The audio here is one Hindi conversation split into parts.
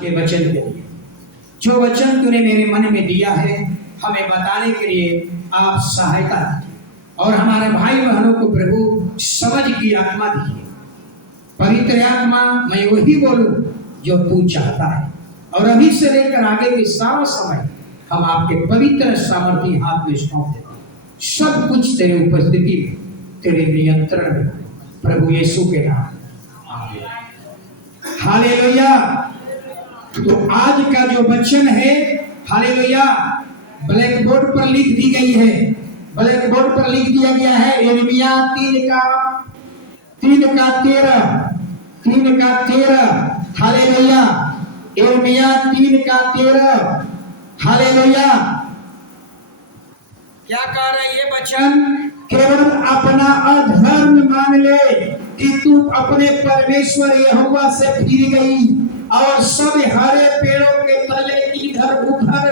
के वचन के लिए। जो वचन तूने मेरे मन में दिया है हमें बताने के लिए आप सहायता कीजिए और हमारे भाई बहनों को प्रभु समझ की आत्मा दीजिए। पवित्र आत्मा, मैं वही बोलूं जो तू चाहता है और अभी से लेकर आगे के सारा समय हम आपके पवित्र सामर्थी हाथ में सौंप देते हैं। सब कुछ तेरे उपस्थिति में, तेरे नियंत्रण में, प्रभु यीशु के नाम, आमीन। हालेलुया। तो आज का जो वचन है, हालेलुया, ब्लैक बोर्ड पर लिख दी गई है। ब्लैक बोर्ड पर लिख दिया गया है यिर्मयाह 3:13। हालेलुया। यिर्मयाह 3:13। हालेलुया। क्या कह रहा है ये वचन? केवल अपना अधर्म मान ले कि तू अपने परमेश्वर यहोवा से फिर गई और सब हरे पेड़ों के तले इधर उधर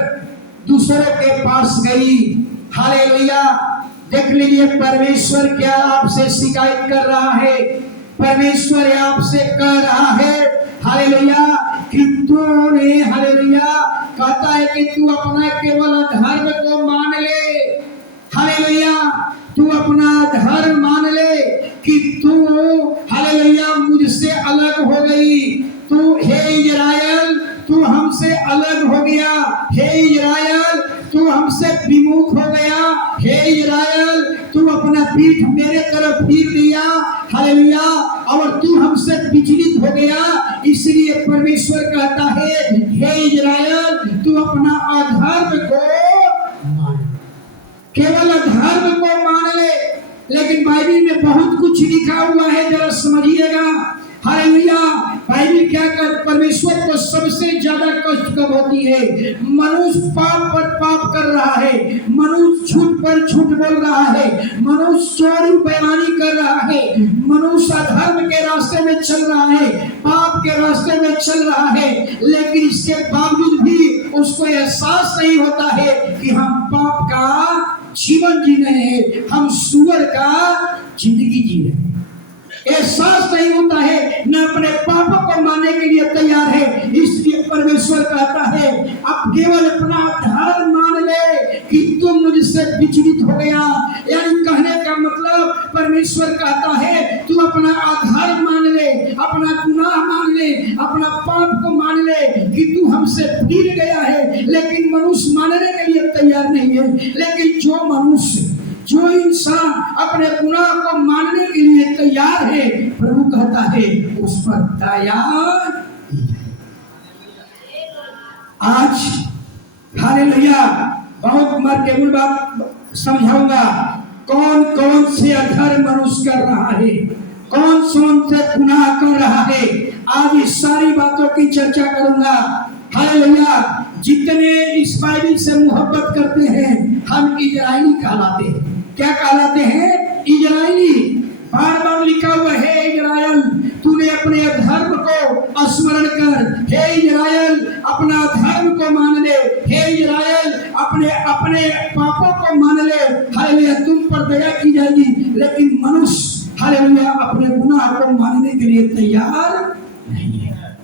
दूसरों के पास गई। हालेलुया। देख लीजिए परमेश्वर क्या आपसे शिकायत कर रहा है। परमेश्वर आपसे कह रहा है, हालेलुया, कि तूने, हालेलुया, कहता है कि तू अपना केवल धर्म को मान ले। हालेलुया। तू अपना धर्म मान ले कि तू, हालेलुया, मुझसे अलग हो गई। तू, हे इज़राइल, तू हमसे अलग हो गया। हे इज़राइल, तू हमसे विमुख हो गया। हे इज़राइल, तू अपना पीठ मेरे तरफ फिर दिया। हालेलुया। और तू हमसे विचलित हो गया। इसलिए परमेश्वर कहता है, हे इज़राइल, तू अपना अधर्म को मान, केवल अधर्म को मान ले। लेकिन बाइबल में बहुत कुछ लिखा हुआ है, जरा समझिएगा। हालेलुया। बाइबल क्या कर, परमेश्वर को सबसे ज्यादा कष्ट कब होती है? मनुष्य पाप पर पाप कर रहा है, मनुष्य झूठ पर झूठ बोल रहा है, मनुष्य चोरी बेईमानी कर रहा है, मनुष्य अधर्म के रास्ते में चल रहा है, पाप के रास्ते में चल रहा है। लेकिन इसके बावजूद भी उसको एहसास नहीं होता है कि हम पाप का जीवन जी रहे हैं, हम सुअर का जिंदगी जी रहे हैं। एहसास नहीं होता है, न अपने पापों को मानने के लिए तैयार है। इसलिए परमेश्वर कहता है, अब केवल अपना धर्म मान ले कि तुम मुझसे विचलित हो गया। यानी कहने का मतलब परमेश्वर कहता है, तू अपना अधर्म मान ले, अपना गुनाह मान ले, अपना पाप को मान ले कि तू हमसे फिर गया है। लेकिन मनुष्य मानने के लिए तैयार नहीं है। लेकिन जो मनुष्य, जो इंसान अपने गुनाह को मानने के लिए तैयार है, प्रभु कहता है उस पर दया। आज हालेलुया बहुत महत्वपूर्ण बात समझाऊंगा। कौन कौन से अधर्म मनुष्य कर रहा है, कौन कौन से गुनाह कर रहा है, आज इस सारी बातों की चर्चा करूंगा। हालेलुया। जितने इस बाइबल से मोहब्बत करते हैं, हम इजराइली कहलाते हैं। क्या कहलाते हैं? इजराइली। बार बार लिखा हुआ है, इजराइल, तूने अपने धर्म को स्मरण कर। हे इजराइल, अपना धर्म को मान ले। हे इजराइल, अपने अपने पापों को मान ले। हालेलुया, तुम पर दया की जाएगी। लेकिन मनुष्य, हालेलुया, अपने गुनाह को मानने के लिए तैयार नहीं है।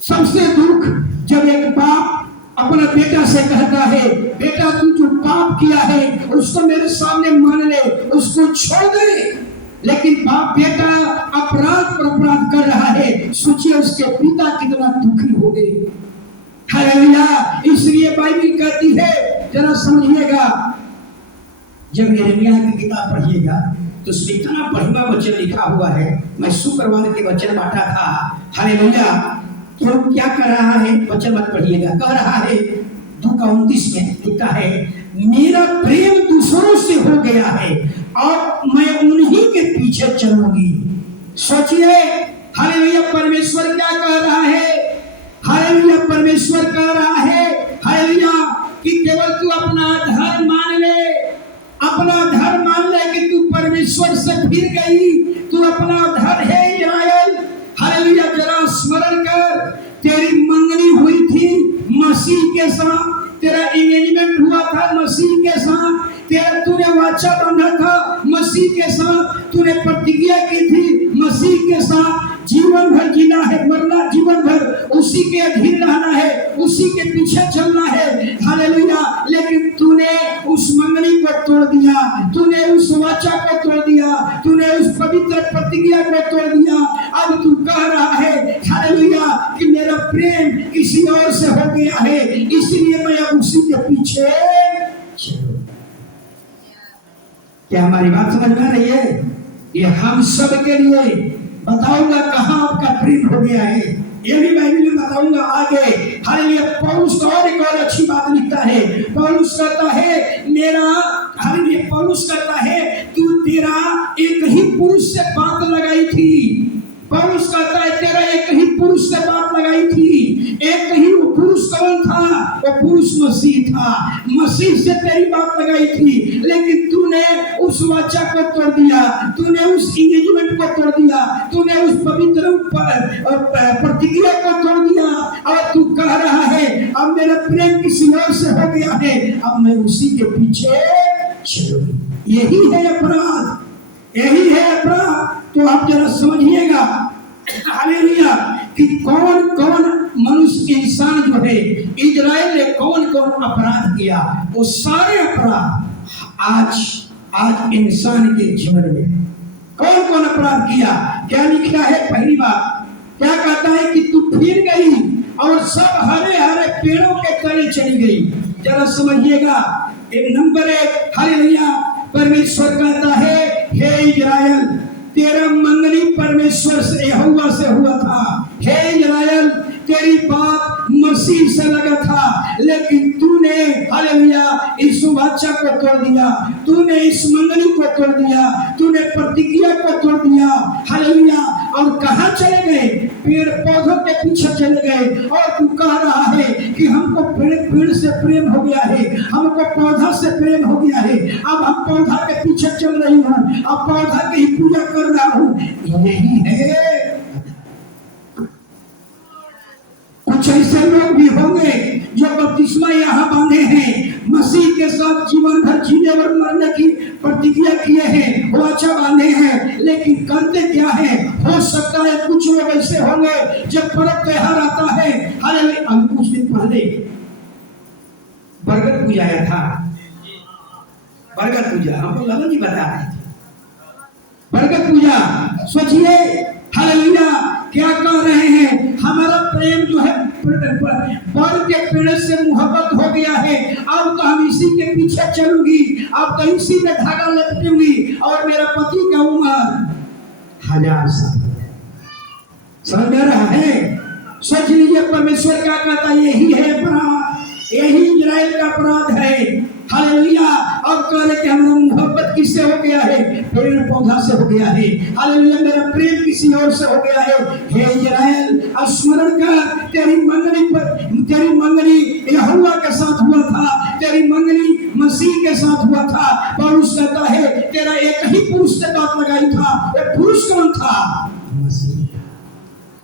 सबसे दुख जब एक बाप अपना बेटा से कहता है, बेटा तू जो पाप किया है उसको मेरे सामने मान ले, उसको छोड़ दे। लेकिन बाप, बेटा अपराध पर अपराध कर रहा है, सोचिए उसके पिता कितना दुखी हो गए। हालेलुया। इसलिए बाइबल कहती है, जरा समझिएगा, जब यिर्मयाह की किताब पढ़िएगा तो उसमें इतना बढ़िया वचन लिखा हुआ है। मैं शुक्रवार के वचन बांटा था। हालेलुया। तो क्या कर रहा है? वचन मत पढ़िएगा। कह रहा है 2:29 में लिखा है, मेरा प्रेम दूसरों से हो गया है और मैं उन्हीं के पीछे चलूंगी। सोचिए, हालेलुया, परमेश्वर क्या कह रहा है? हालेलुया, परमेश्वर कह रहा है, हालेलुया, कि केवल तू अपना धर्म मान ले, अपना धर्म मान ले कि तू परमेश्वर से फिर गई। तू अपना धर्म है इज़राइल। हालेलुया, जरा स्मरण कर, तेरी मंगनी हुई थी मसीह के साथ, तेरा एंगेजमेंट हुआ था मसीह के साथ, तेरा तूने वाचा बांधा था मसीह के साथ, तूने प्रतिज्ञा की थी मसीह के साथ। जीवन भर जीना है, मरना जीवन भर उसी के अधीन रहना है, उसी के पीछे चलना है। हालेलुया। लेकिन तूने उस मंगनी को तोड़ दिया, तूने उस वाचा को तोड़ दिया, तूने उस पवित्र प्रतिज्ञा को तोड़ दिया। अब तू कह रहा है हालेलुया कि मेरा प्रेम किसी और से हो गया है, इसलिए मैं अब उसी के पीछे चलूं। क्या हमारी बात समझ में आ रही है? ये हम सब के लिए बताऊंगा कहां आपका प्रेम हो गया है, ये भी मैं भी बताऊंगा आगे। हालेलुया। पौलुस और एक और अच्छी बात लिखता है। पौलुस कहता है मेरा, हालेलुया, पौलुस कहता है तू तेरा एक ही पुरुष से बात लगाई थी। पौलुस कहता है तेरा एक ही पुरुष से बात लगाई थी। एक ही वो पुरुष कौन था? वो पुरुष मसीह था। मसीह से तेरी बात लगाई थी, लेकिन तूने उस वाचा को तोड़ दिया, तूने उस इंगेजमेंट को तोड़ दिया, तूने उस पवित्र प्रतिज्ञा को तोड़ दिया। और तू कह रहा है अब मेरा प्रेम किसी और से हो गया है, अब मैं उसी के पीछे चलूं। यही है अपराध, यही है अपराध। तो आप जरा समझिएगा हालेलुया कि कौन कौन मनुष्य इंसान जो है, इजराइल ने कौन कौन अपराध किया। वो सारे अपराध आज इंसान के जीवन में कौन कौन अपराध किया। क्या लिखा है? पहली बात क्या कहता है कि तू फिर गई और सब हरे हरे पेड़ों के तले चली गई। जरा समझिएगा। नंबर 1 हालेलुया, परमेश्वर कहता है हे इजराइल तेरा मंगनी परमेश्वर से, यहोवा से हुआ था। हे इजराइल तेरी बात मसीह से लगा था, लेकिन तूने हालेलुया इस वाचा को तोड़ दिया, तूने इस मंगनी को तोड़ दिया, तूने प्रतिज्ञा को तोड़ दिया। हालेलुया। और कहां चले गए? पेड़ पौधों के पीछे चले गए। और तू कह रहा है कि हमको पेड़ से प्रेम हो गया है, हमको पौधा से प्रेम हो गया है, अब हम पौधा के पीछे चल रही हूँ, अब पौधा की ही पूजा कर रहा हूँ। यही है। कुछ ऐसे लोग भी होंगे जो बपतिस्मा यहाँ बांधे हैं, मसीह के साथ जीवन भर जीने और मरने की प्रतिज्ञा किए हैं, वाचा बांधे हैं, लेकिन करते क्या है? हो सकता है कुछ लोग ऐसे होंगे जब पर्व त्योहार आता है, हालेलुया। अभी कुछ दिन पहले बरगद पूजा आया था, बरगद पूजा हमको लगा नहीं बता रहे थे। बरगद पूजा सोचिए हालेलुया क्या कह रहे हैं? हमारा प्रेम जो है बर के पेड़ से मोहब्बत हो गया है, अब तो हम इसी के पीछे चलूंगी, अब तो इसी में धागा लपेटूंगी। और मेरा पति का उम्र 1000 साल। समझ में रहा है? सोच लीजिए परमेश्वर क्या कहता है, यही है अपराध, यही इजराइल का अपराध है। हालेलुया। अब कह रहे कि हमारा मोहब्बत किससे हो गया है? पेड़ पौधा से हो गया है। हालेलुया। मेरा प्रेम किसी और से हो गया है। हे इजराइल स्मरण कर, तेरी मंगनी यहोवा के साथ हुआ था, तेरी मंगनी मसीह के साथ हुआ था। पौलुस कहता है तेरा एक ही पुरुष से बात लगाई था, वो पुरुष कौन था? मसीह।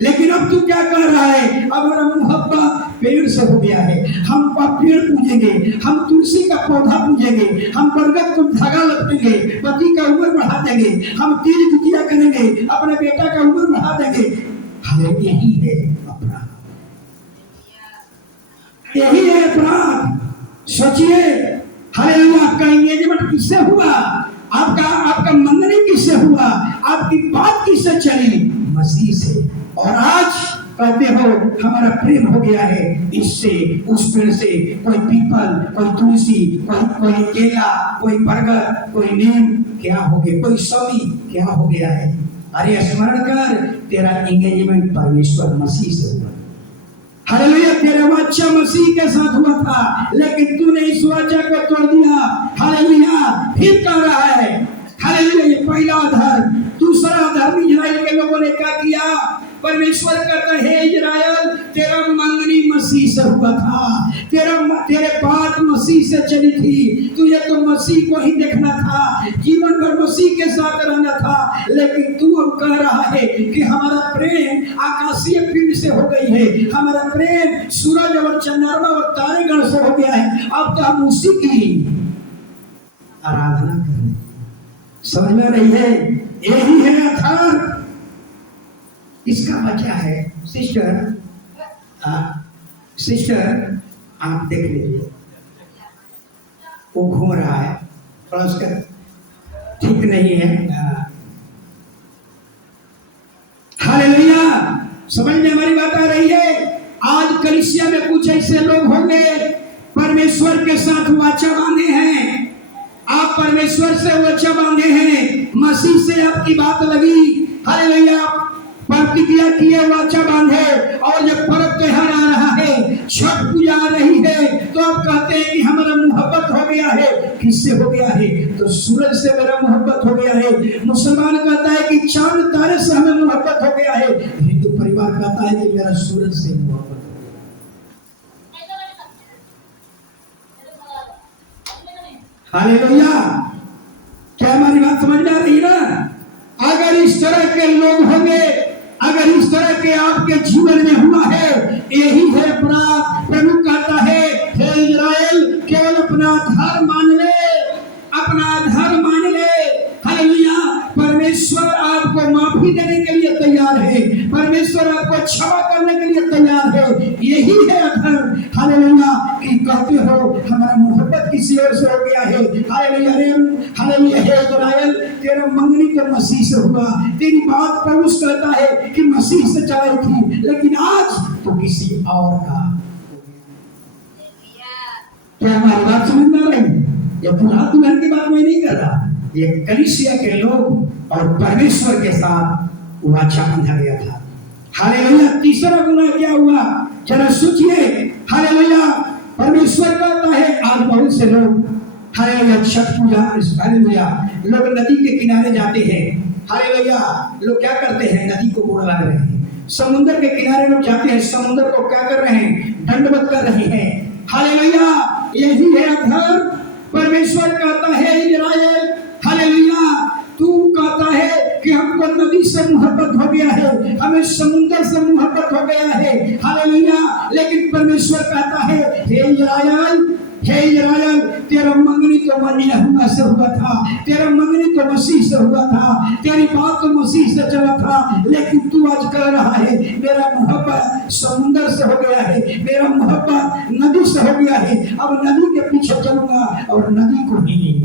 लेकिन अब तू क्या कर रहा है? अब हमारा मोहब्बत पेड़ से हो गया है, हम पेड़ पूजेंगे, हम तुलसी का पौधा पूजेंगे, हम बरगद को धागा लपेटेंगे, पति का उम्र बढ़ा देंगे, हम तीज दुतिया करेंगे, अपने बेटा का उम्र बढ़ा देंगे। हमें यही है अपराध, यही है अपराध। सोचिए हालेलुया, आपका एंगेजमेंट किससे हुआ? आपका मंगनी किससे हुआ? आपकी बात किससे चली? मसीह से। और आज कहते हो हमारा प्रेम हो गया है इससे, उस पेड़ से। कोई पीपल, कोई तुलसी, कोई केला, कोई बरगद, कोई नीम, क्या हो गया? कोई समी, क्या हो गया है? अरे स्मरण कर, तेरा एंगेजमेंट परमेश्वर मसीह से हुआ। हालेलुया। तेरा वाचा मसीह के साथ हुआ था, लेकिन तूने इस वाचा को तोड़ दिया। हालेलुया। फिर कह रहा है हालेलुया, ये पहला आधार। दूसरा आधार इजराइल के लोगों ने क्या किया? परमेश्वर कहता है इजराइल तेरा मंगनी मसीह से हुआ था, तेरे बात मसीह से चली थी, तुझे तो मसीह को ही देखना था, जीवन भर मसीह के साथ रहना था। लेकिन तू अब कह रहा है कि हमारा प्रेम आकाशीय पिंड से हो गई है, हमारा प्रेम सूरज और चंद्रमा और तारेगण से हो गया है, अब तो हम उसी की आराधना करें। समझ में रही है? यही है आधार। इसका बच्चा है। सिस्टर, सिस्टर आप देख लीजिए, वो घूम रहा है, थोड़ा उसका ठीक नहीं है। हालेलुया, समझ में हमारी बात आ रही है। आज कलीसिया में कुछ ऐसे लोग होंगे परमेश्वर के साथ वाचा बांधे हैं, आप परमेश्वर से वाचा बांधे हैं, मसीह से आपकी बात लगी, हालेलुया, प्रतिक्रिया किए, वाचा बांधे, और जब पर्व त्योहार आ रहा है, छठ पूजा आ रही है, तो आप कहते हैं कि हमारा मोहब्बत हो गया है। किससे हो गया है? तो सूरज से मेरा मोहब्बत हो गया है। मुसलमान कहता है कि चांद तारे से हमें मोहब्बत हो गया है। हिंदू परिवार कहता है कि मेरा सूरज से मोहब्बत हो गया। हालेलुया, क्या हमारी बात समझ में आ रही है ना? अगर इस तरह के लोग होंगे, अगर इस तरह के आपके जीवन में हुआ है, यही है अपराध। प्रभु कहता है, हे इस्राएल, केवल अपना आधार मान ले, अपना आधार मान ले। हालेलुया, परमेश्वर आपको माफी देने के लिए तैयार है, परमेश्वर आपको क्षमा करने के लिए तैयार है। यही है आधार। हालेलुया, कि कहते हो हमारा मोहब्बत किसी और से हो गया है। हालेलुया, हालेलुया, हे इस्राएल, तेरा मंगनी तो मसीह से हुआ, तेरी बात पौलुस कहता है कि मसीह से चलाई थी, लेकिन आज तो किसी और का। क्या हमारी बात समझ में आ रही है? ये पुरान दुल्हन की बात मैं नहीं कर रहा, ये कलीसिया के लोग और परमेश्वर के साथ वाचा बांधा गया था। हालेलुया, तीसरा गुना क्या हुआ जरा सोचिए। हालेलुया, परमेश्वर कहता है, आज बहुत से लोग, हालेलुया, छठ पूजा, हालेलुया, लोग नदी के किनारे जाते हैं। हालेलुया, लोग क्या करते हैं? नदी को मोड़ लगा रहे हैं। समुद्र के किनारे लोग जाते हैं, समुद्र को क्या कर रहे हैं? दंडवत कर रहे हैं। हालेलुया, यही है आधार। परमेश्वर कहता है, इस्राएल, हालेलुया, तू कहता है कि हमको नदी से मोहब्बत हो गया है, हमें समुद्र से मोहब्बत हो गया है। हालेलुया, लेकिन परमेश्वर कहता है, हे इस्राएल, हे इस्राएल, तेरा मंगनी तो यहोवा से हुआ था, तेरा मंगनी तो मसीह से हुआ था, तेरी बात तो मसीह से चला था, लेकिन तू आज कह रहा है मेरा मोहब्बत समुद्र से हो गया है, मेरा मोहब्बत नदी से हो गया है, अब नदी के पीछे चलूंगा और नदी को ही।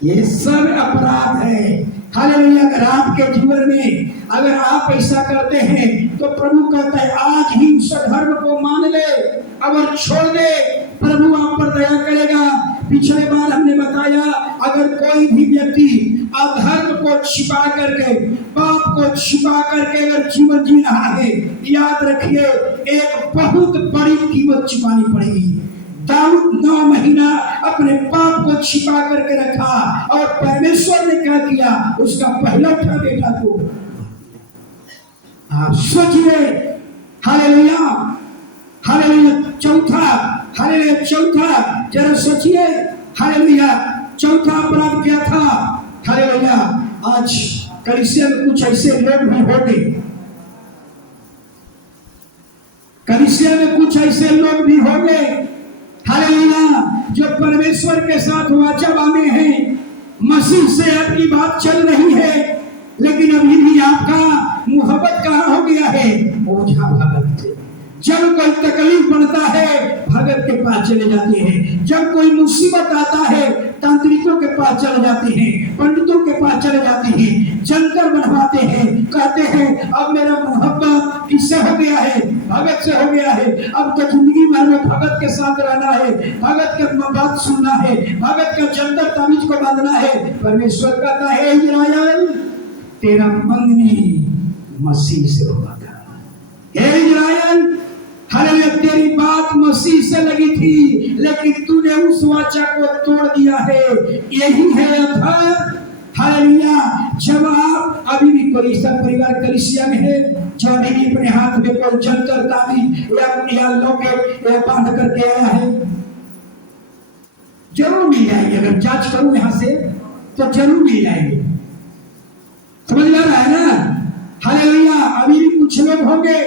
ये सब अपराध है। हालेलुया, अगर आपके जीवन में अगर आप ऐसा करते हैं तो प्रभु कहता है, आज ही उस धर्म को मान ले, अगर छोड़ दे, प्रभु आप पर दया करेगा। पिछले बार हमने बताया, अगर कोई भी व्यक्ति अधर्म को छिपा करके, पाप को छिपा करके अगर जीवन जी रहा है, याद रखिए एक बहुत बड़ी कीमत चुकानी पड़ेगी। दाऊद 9 महीना अपने पाप को छिपा करके रखा, और परमेश्वर ने क्या किया? उसका पहला बेटा को। आप सोचिए, हालेलुया, हालेलुया, चौथा, हालेलुया, चौथा, जरा सोचिए, हालेलुया, चौथा अपराध क्या था? हालेलुया, आज कलीसिया में कुछ ऐसे लोग भी होंगे, कलीसिया में कुछ ऐसे लोग भी होंगे, हालेलुया, जो परमेश्वर के साथ वाचा बांधे हैं, मसीह से आपकी बात चल रही है, लेकिन अभी भी आपका मोहब्बत कहाँ हो गया है? ओझा भगत से। जब कोई तकलीफ पड़ता है, भगत के पास चले जाते हैं। जब कोई मुसीबत आता है, तांत्रिकों के पास चले जाते हैं, पंडितों के पास चले जाते हैं, जंतर बनवाते हैं, कहते हैं अब मेरा मोहब्बत किससे हो गया है? भगत से हो गया है। अब तो जिंदगी भर में भगत के साथ रहना है, भगत के बात सुनना है, भगत का जंतर तावीज को बांधना है। परमेश्वर कहता है, इस्राएल, तेरा मंगनी मसीह से हुआ था। हे इस्राएल, हालेलुया, तेरी बात मसीह से लगी थी, लेकिन तूने उस वाचा को तोड़ दिया है। यही है अधर्म। हालेलुया, जब आप अभी भी कोई सब परिवार कलीसिया में है, जो अभी भी अपने हाथ में कोई जंतर ताबीज या लॉकेट या बांध करके आया है, जरूर मिल जाएंगे। अगर जांच करूं यहां से तो जरूर मिल जाएंगे। समझ में आ रहा है ना? हालेलुया, अभी भी कुछ लोग होंगे,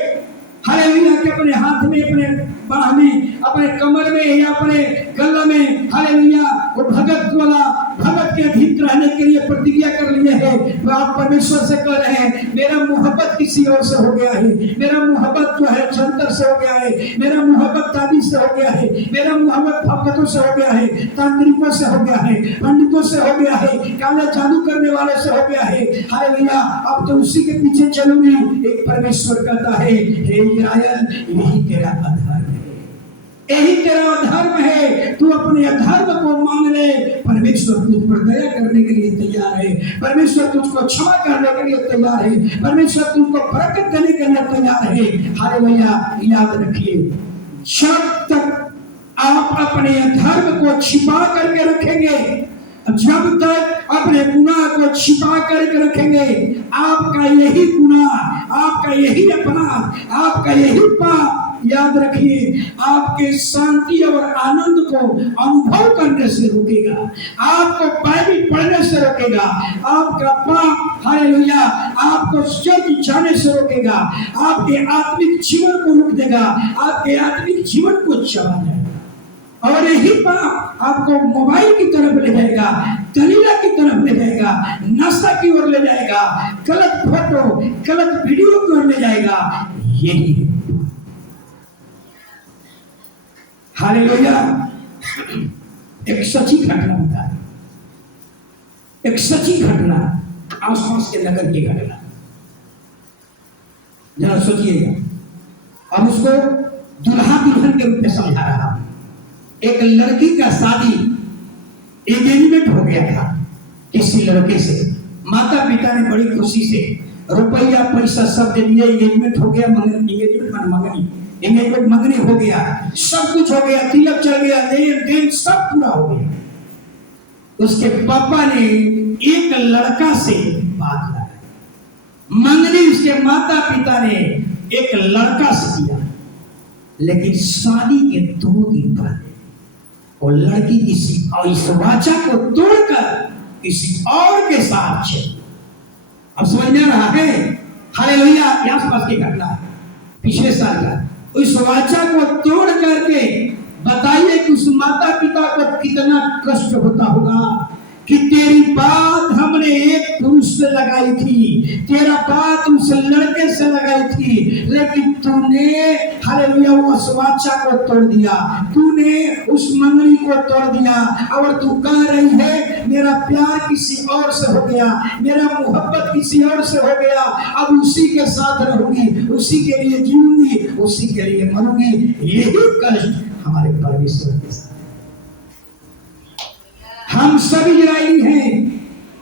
हालेलुया, के अपने हाथ में, अपने बाह में, अपने कमर में या अपने गला में, हालेलुया, वो भगत वाला, भगत के अधीन रहने के लिए प्रतिज्ञा कर लिए हैं, तो आप परमेश्वर से कह रहे हैं मेरा मोहब्बत किसी और से हो गया है, मेरा मोहब्बत जो है जंतर से हो गया है, मेरा मोहब्बत ताबीज से हो गया है, मेरा मोहब्बत भक्तों से हो गया है, तांत्रिकों से हो गया है, पंडितों से हो गया है, काले जादू करने वालों से हो गया है। हालेलुया, अब तो उसी के पीछे चलूंगी। एक परमेश्वर कहता है हे इस्राएल, यही तेरा अधर्म है, यही तेरा अधर्म है, तू अपने अधर्म को मान ले। परमेश्वर तुझ पर दया करने के लिए तैयार है, परमेश्वर तुझको क्षमा करने के लिए तैयार है, परमेश्वर तुझको बरकत देने के लिए तैयार है। हालेलुया, याद रखिए, जब तक आप अपने अधर्म को छिपा करके रखेंगे, जब तक अपने गुनाह को छिपा करके रखेंगे, आपका यही गुनाह, आपका यही अपराध, आपका यही पाप, याद रखिए, आपके शांति और आनंद को अनुभव करने से रोकेगा, आपको बाइबल पढ़ने से रोकेगा, आपका पाप, हालेलुया, आपको सच जाने से रोकेगा, आपके आत्मिक जीवन को रोक देगा, आपके आत्मिक जीवन को चला जाएगा। और यही पाप आपको मोबाइल की तरफ ले जाएगा, दलीला की तरफ ले जाएगा, नशा की ओर ले जाएगा, गलत फोटो, गलत वीडियो की ओर ले जाएगा। यही है। हालेलुया, एक सच्ची घटना बता है, एक सच्ची घटना, आसपास के नगर की घटना, जरा सोचिएगा। अब उसको दुल्हा दुल्हन के रूप में समझा रहा हूं। एक लड़की का शादी एंगेजमेंट हो गया था किसी लड़के से, माता पिता ने बड़ी खुशी से रुपया पैसा सब दे दिया, एंगेजमेंट हो गया, एंगेजमेंट मंगनी हो गया, सब कुछ हो गया, तिलक चल गया, लेन देन सब पूरा हो गया। उसके पापा ने एक लड़का से बात लगाई, मंगनी उसके माता पिता ने एक लड़का से किया, लेकिन शादी के 2 दिन बाद और लड़की किसी इस वाचा को तोड़कर किसी और के साथ चली। अब समझ में आ रहा है? हालेलुया, आसपास की घटना है, पिछले साल का। उस वाचा को तोड़ करके बताइए कि उस माता पिता को कितना कष्ट होता होगा कि तेरी बात हमने एक पुरुष से लगाई थी, तेरा बात उस लड़के से लगाई थी, लेकिन तूने हालेलुया उस वाचा को तोड़ दिया, तूने उस मंगनी को तोड़ दिया, और तू कह रही है मेरा प्यार किसी और से हो गया, मेरा मोहब्बत किसी और से हो गया, अब उसी के साथ रहूंगी, उसी के लिए जीऊंगी, उसी के लिए मरूंगी। यही कष्ट हमारे परमेश्वर के साथ। हम सब इजरायली हैं,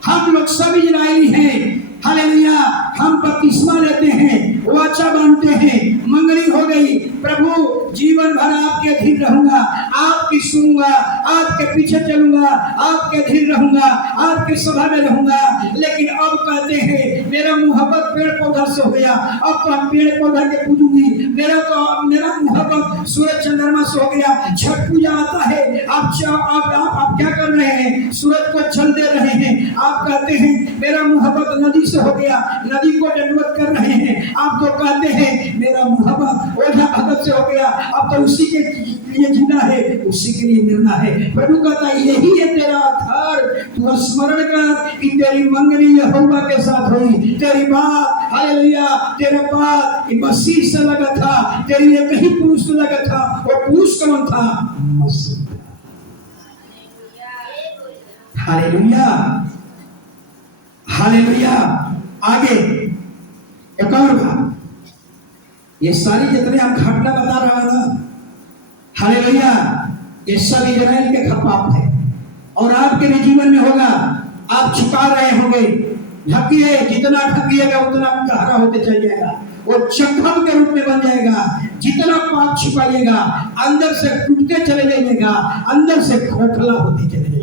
हम लोग सब इजरायली हैं। हालेलुया, हम बपतिस्मा लेते हैं, वाचा बांधते हैं, मंगनी हो गई, प्रभु जीवन भर आपके अधीन रहूंगा, आपकी सुनूंगा, आपके पीछे चलूंगा, आपके अधीन रहूंगा, आपके सभा में रहूंगा। लेकिन अब कहते हैं मेरा मोहब्बत पेड़ पौधा से हो गया, अब तो हम पेड़ पौधा के पूजूंगी, मेरा मोहब्बत सूरज चंद्रमा से हो गया। छठ पूजा आता है, आप क्या कर रहे हैं? सूरज को जल दे रहे हैं। आप कहते हैं मेरा मोहब्बत नदी से हो गया, नदी को दंडवत कर रहे हैं। आप तो कहते हैं मेरा मोहब्बत ओझा भगत से हो गया, अब तो उसी के लिए जीना है, उसी के लिए मिलना है। प्रभु कहता है यही है तेरा आधार। तू स्मरण कर कि तेरी मंगनी यहोवा के साथ हुई, तेरी बात हालेलुया, तेरा बात मसीह से लगा था, तेरी एक ही पुरुष से लगा था, और पुरुष कौन था? मसीह। Hallelujah, hallelujah. आगे एक और बात, ये सारी जितने आप घटना बता रहा है ना, हालेलुया, ये सब इजराइल के खपाप है, और आपके भी जीवन में होगा। आप छिपा रहे होंगे, ढकिए, जितना ढकिएगा उतना गहरा होते चल जाएगा, वो जख्म के रूप में बन जाएगा। जितना पाप छिपाइएगा अंदर से टूटते चले जाइएगा, अंदर से खोखला होते चले जाइएगा।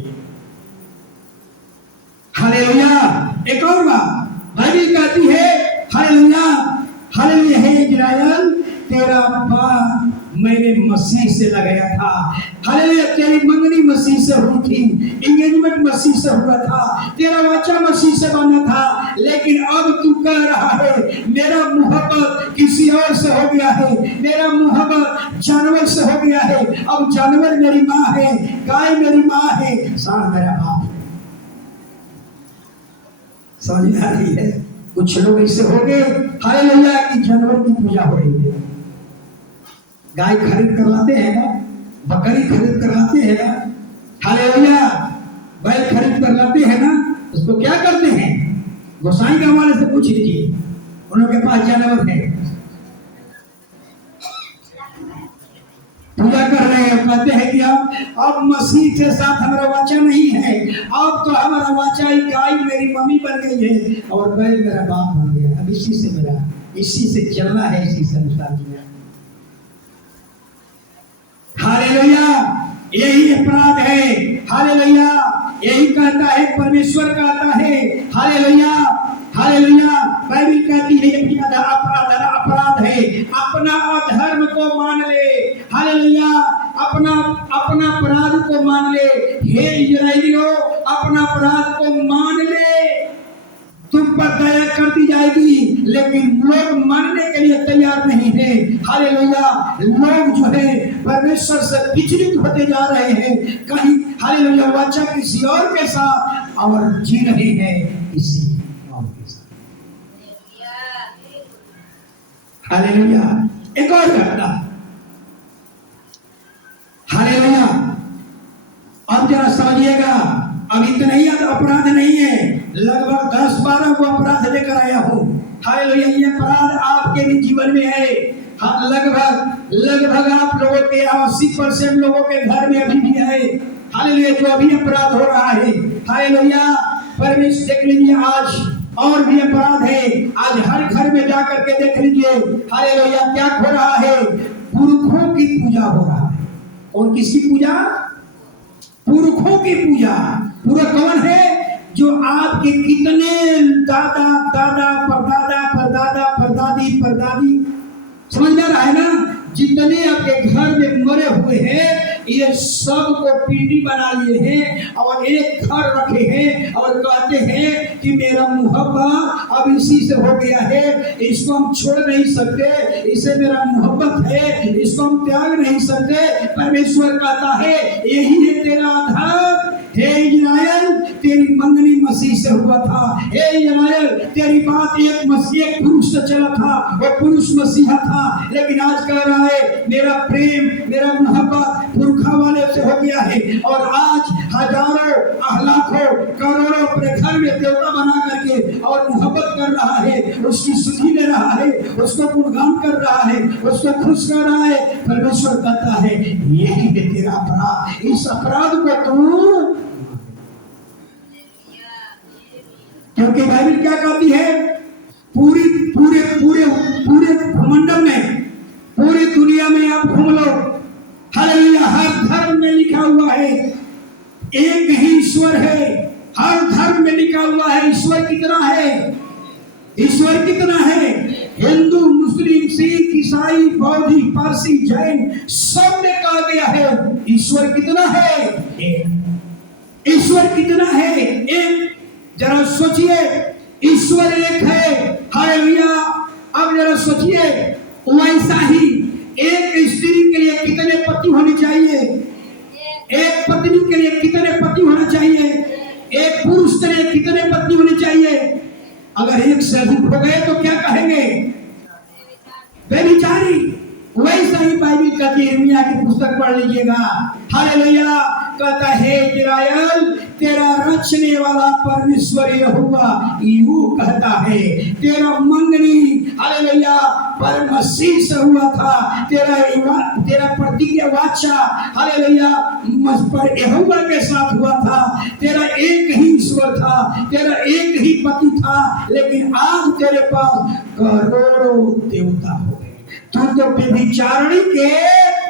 हालेलुया। एक और बात बाइबल कहती है, हालेलुया, हालेलुया, हे इजराइल, तेरा पाप मैंने मसीह से लगाया था। हालेलुया, तेरी मंगनी मसीह से हुई थी, एंगेजमेंट मसीह से हुआ था, तेरा वाचा मसीह से बना था। लेकिन अब तू कह रहा है मेरा मोहब्बत किसी और से हो गया है, मेरा मोहब्बत जानवर से हो गया है। अब जानवर मेरी माँ है, गाय मेरी माँ है, सांड मेरा बाप है। समझ में आ रही है? कुछ लोग ऐसे हो गए हालेलुया कि जानवर की पूजा हो रही है। गाय खरीद कर लाते हैं ना, बकरी खरीद कर लाते हैं ना, हालेलुया, बैल खरीद कर लाते हैं ना, उसको क्या करते हैं? गोसाई के हवाले से पूछ लीजिए, उनके पास जानवर है, पूजा कर रहे हैं, कहते हैं कि अब मसीह के साथ हमारा वाचा नहीं है, अब तो हमारा वाचा ही गाय मेरी मम्मी बन गई है और बैल मेरा बाप बन गया, अब इसी से चलना है, इसी से अनुसार जीना। हालेलुया, यही अपराध है। हालेलुया, यही कहता है परमेश्वर कहता है। हालेलुया, हालेलुया, बाइबल कहती है ये अपराध है, अपना अधर्म को मान ले। हालेलुया, अपना अपराध को मान ले। हे इस्राएलियों, अपना अपराध को मान ले, तुम पर दया कर दी जाएगी। लेकिन लोग मानने के लिए तैयार नहीं है। हालेलुया, लोग जो है परमेश्वर से विचलित होते जा रहे हैं, कहीं हालेलुया वाचा किसी और के साथ और जी रहे हैं किसी और के साथ। हालेलुया, एक और घटना, हालेलुया, अब जरा समझिएगा, अब इतना ही अपराध नहीं है, लगभग 10-12 को अपराध लेकर आया हूँ। हालेलुया, ये अपराध आपके भी जीवन में है। हाँ, लगभग आप लोगों के 80% लोगों के घर में अभी भी है। हालेलुया, जो अभी अपराध हो रहा है। हालेलुया, परमेश्वर देख लीजिए, आज और भी अपराध है। आज हर घर में जाकर के देख लीजिए, हालेलुया, क्या हो रहा है? पुरखों की पूजा हो रहा है। और किसकी पूजा? पुरखों की पूजा। पुरख कौन है? जो आपके कितने दादा परदादी समझ में रहा है ना, जितने आपके घर में मरे हुए हैं, ये सब को पिंडी बना लिए हैं और एक घर रखे हैं और कहते हैं कि मेरा मोहब्बत अब इसी से हो गया है, इसको हम छोड़ नहीं सकते, इसे मेरा मोहब्बत है, इसको हम त्याग नहीं सकते। परमेश्वर कहता है यही है तेरा आधार। हे इस्राएल, तेरी मंगनी मसीह से हुआ था। हे इस्राएल, तेरी बात एक पुरुष से चला था, वो पुरुष मसीहा था। लेकिन आज कह रहा है मेरा प्रेम, मेरा मोहब्बत पुरखा वाले से हो गया है। और आज हजारों लाखों करोड़ों अपने घर में देवता बना करके और मोहब्बत कर रहा है, उसकी सुधि ले रहा है, उसको गुणगान कर रहा है, उसको खुश कर रहा है। परमेश्वर कहता है यही है तेरा अपराध। इस अपराध को तू, क्योंकि बाइबल क्या कहती है? पूरे भूमंडल में, पूरी दुनिया में आप घूम लो, हालेलुया, हर धर्म में लिखा हुआ है एक ही ईश्वर है। हर धर्म में लिखा हुआ है ईश्वर कितना है? ईश्वर कितना है? हिंदू, मुस्लिम, सिख, ईसाई, बौद्ध, पारसी, जैन, सब में कहा गया है ईश्वर कितना है? एक। ईश्वर कितना है? एक। जरा सोचिए, ईश्वर एक है। हालेलुया, अब जरा सोचिए, वैसा ही एक स्त्री के लिए कितने पति होने चाहिए? एक पत्नी के लिए कितने पति होना चाहिए? एक पुरुष के लिए कितने पत्नी होनी चाहिए? अगर एक से अधिक हो गए तो क्या कहेंगे? बेविचारी। वैसा ही बाइबल कहती है, यिर्मयाह की पुस्तक पढ़ लीजिएगा। हालेलुया, कहता है इस्राएल, तेरा रचने वाला परमेश्वर यहोवा यूं कहता है, तेरा मंगनी हालेलुया पर मसीह से हुआ था, तेरा प्रतिज्ञा वाचा हालेलुया पर यहोवा के साथ हुआ था। तेरा एक ही ईश्वर था, तेरा एक ही पति था, लेकिन आज तेरे पास करोड़ों देवता हो गए। तू तो व्यभिचारिणी के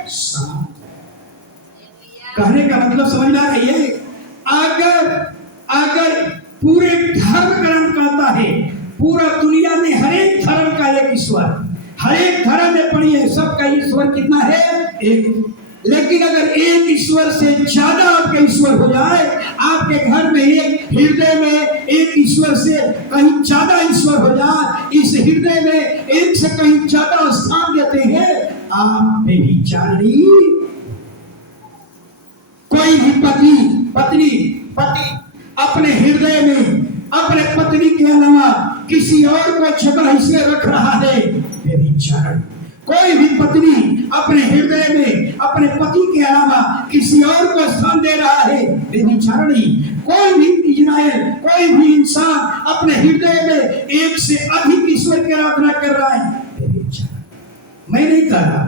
समान। कहने का मतलब समझ में आ रही है? अगर पूरे धर्म ग्रंथ कहता है पूरा दुनिया में हर एक धर्म का एक ईश्वर, हर एक धर्म में पढ़िए सबका ईश्वर कितना है? एक। लेकिन अगर एक ईश्वर से ज्यादा आपके ईश्वर हो जाए, आपके घर में एक हृदय में एक ईश्वर से कहीं ज्यादा ईश्वर हो जाए, इस हृदय में एक से कहीं ज्यादा स्थान देते हैं, आप व्यभिचारी। कोई भी पति अपने हृदय में अपने पत्नी के के अलावा किसी और को जगह इसलिए रख रहा है व्यभिचारण। कोई भी पत्नी अपने हृदय में अपने पति के अलावा किसी और को स्थान दे रहा है व्यभिचारिणी। कोई भी इजराइल, कोई भी इंसान अपने हृदय में एक से अधिक ईश्वर की आराधना कर रहा है व्यभिचारण। मैं नहीं कह रहा,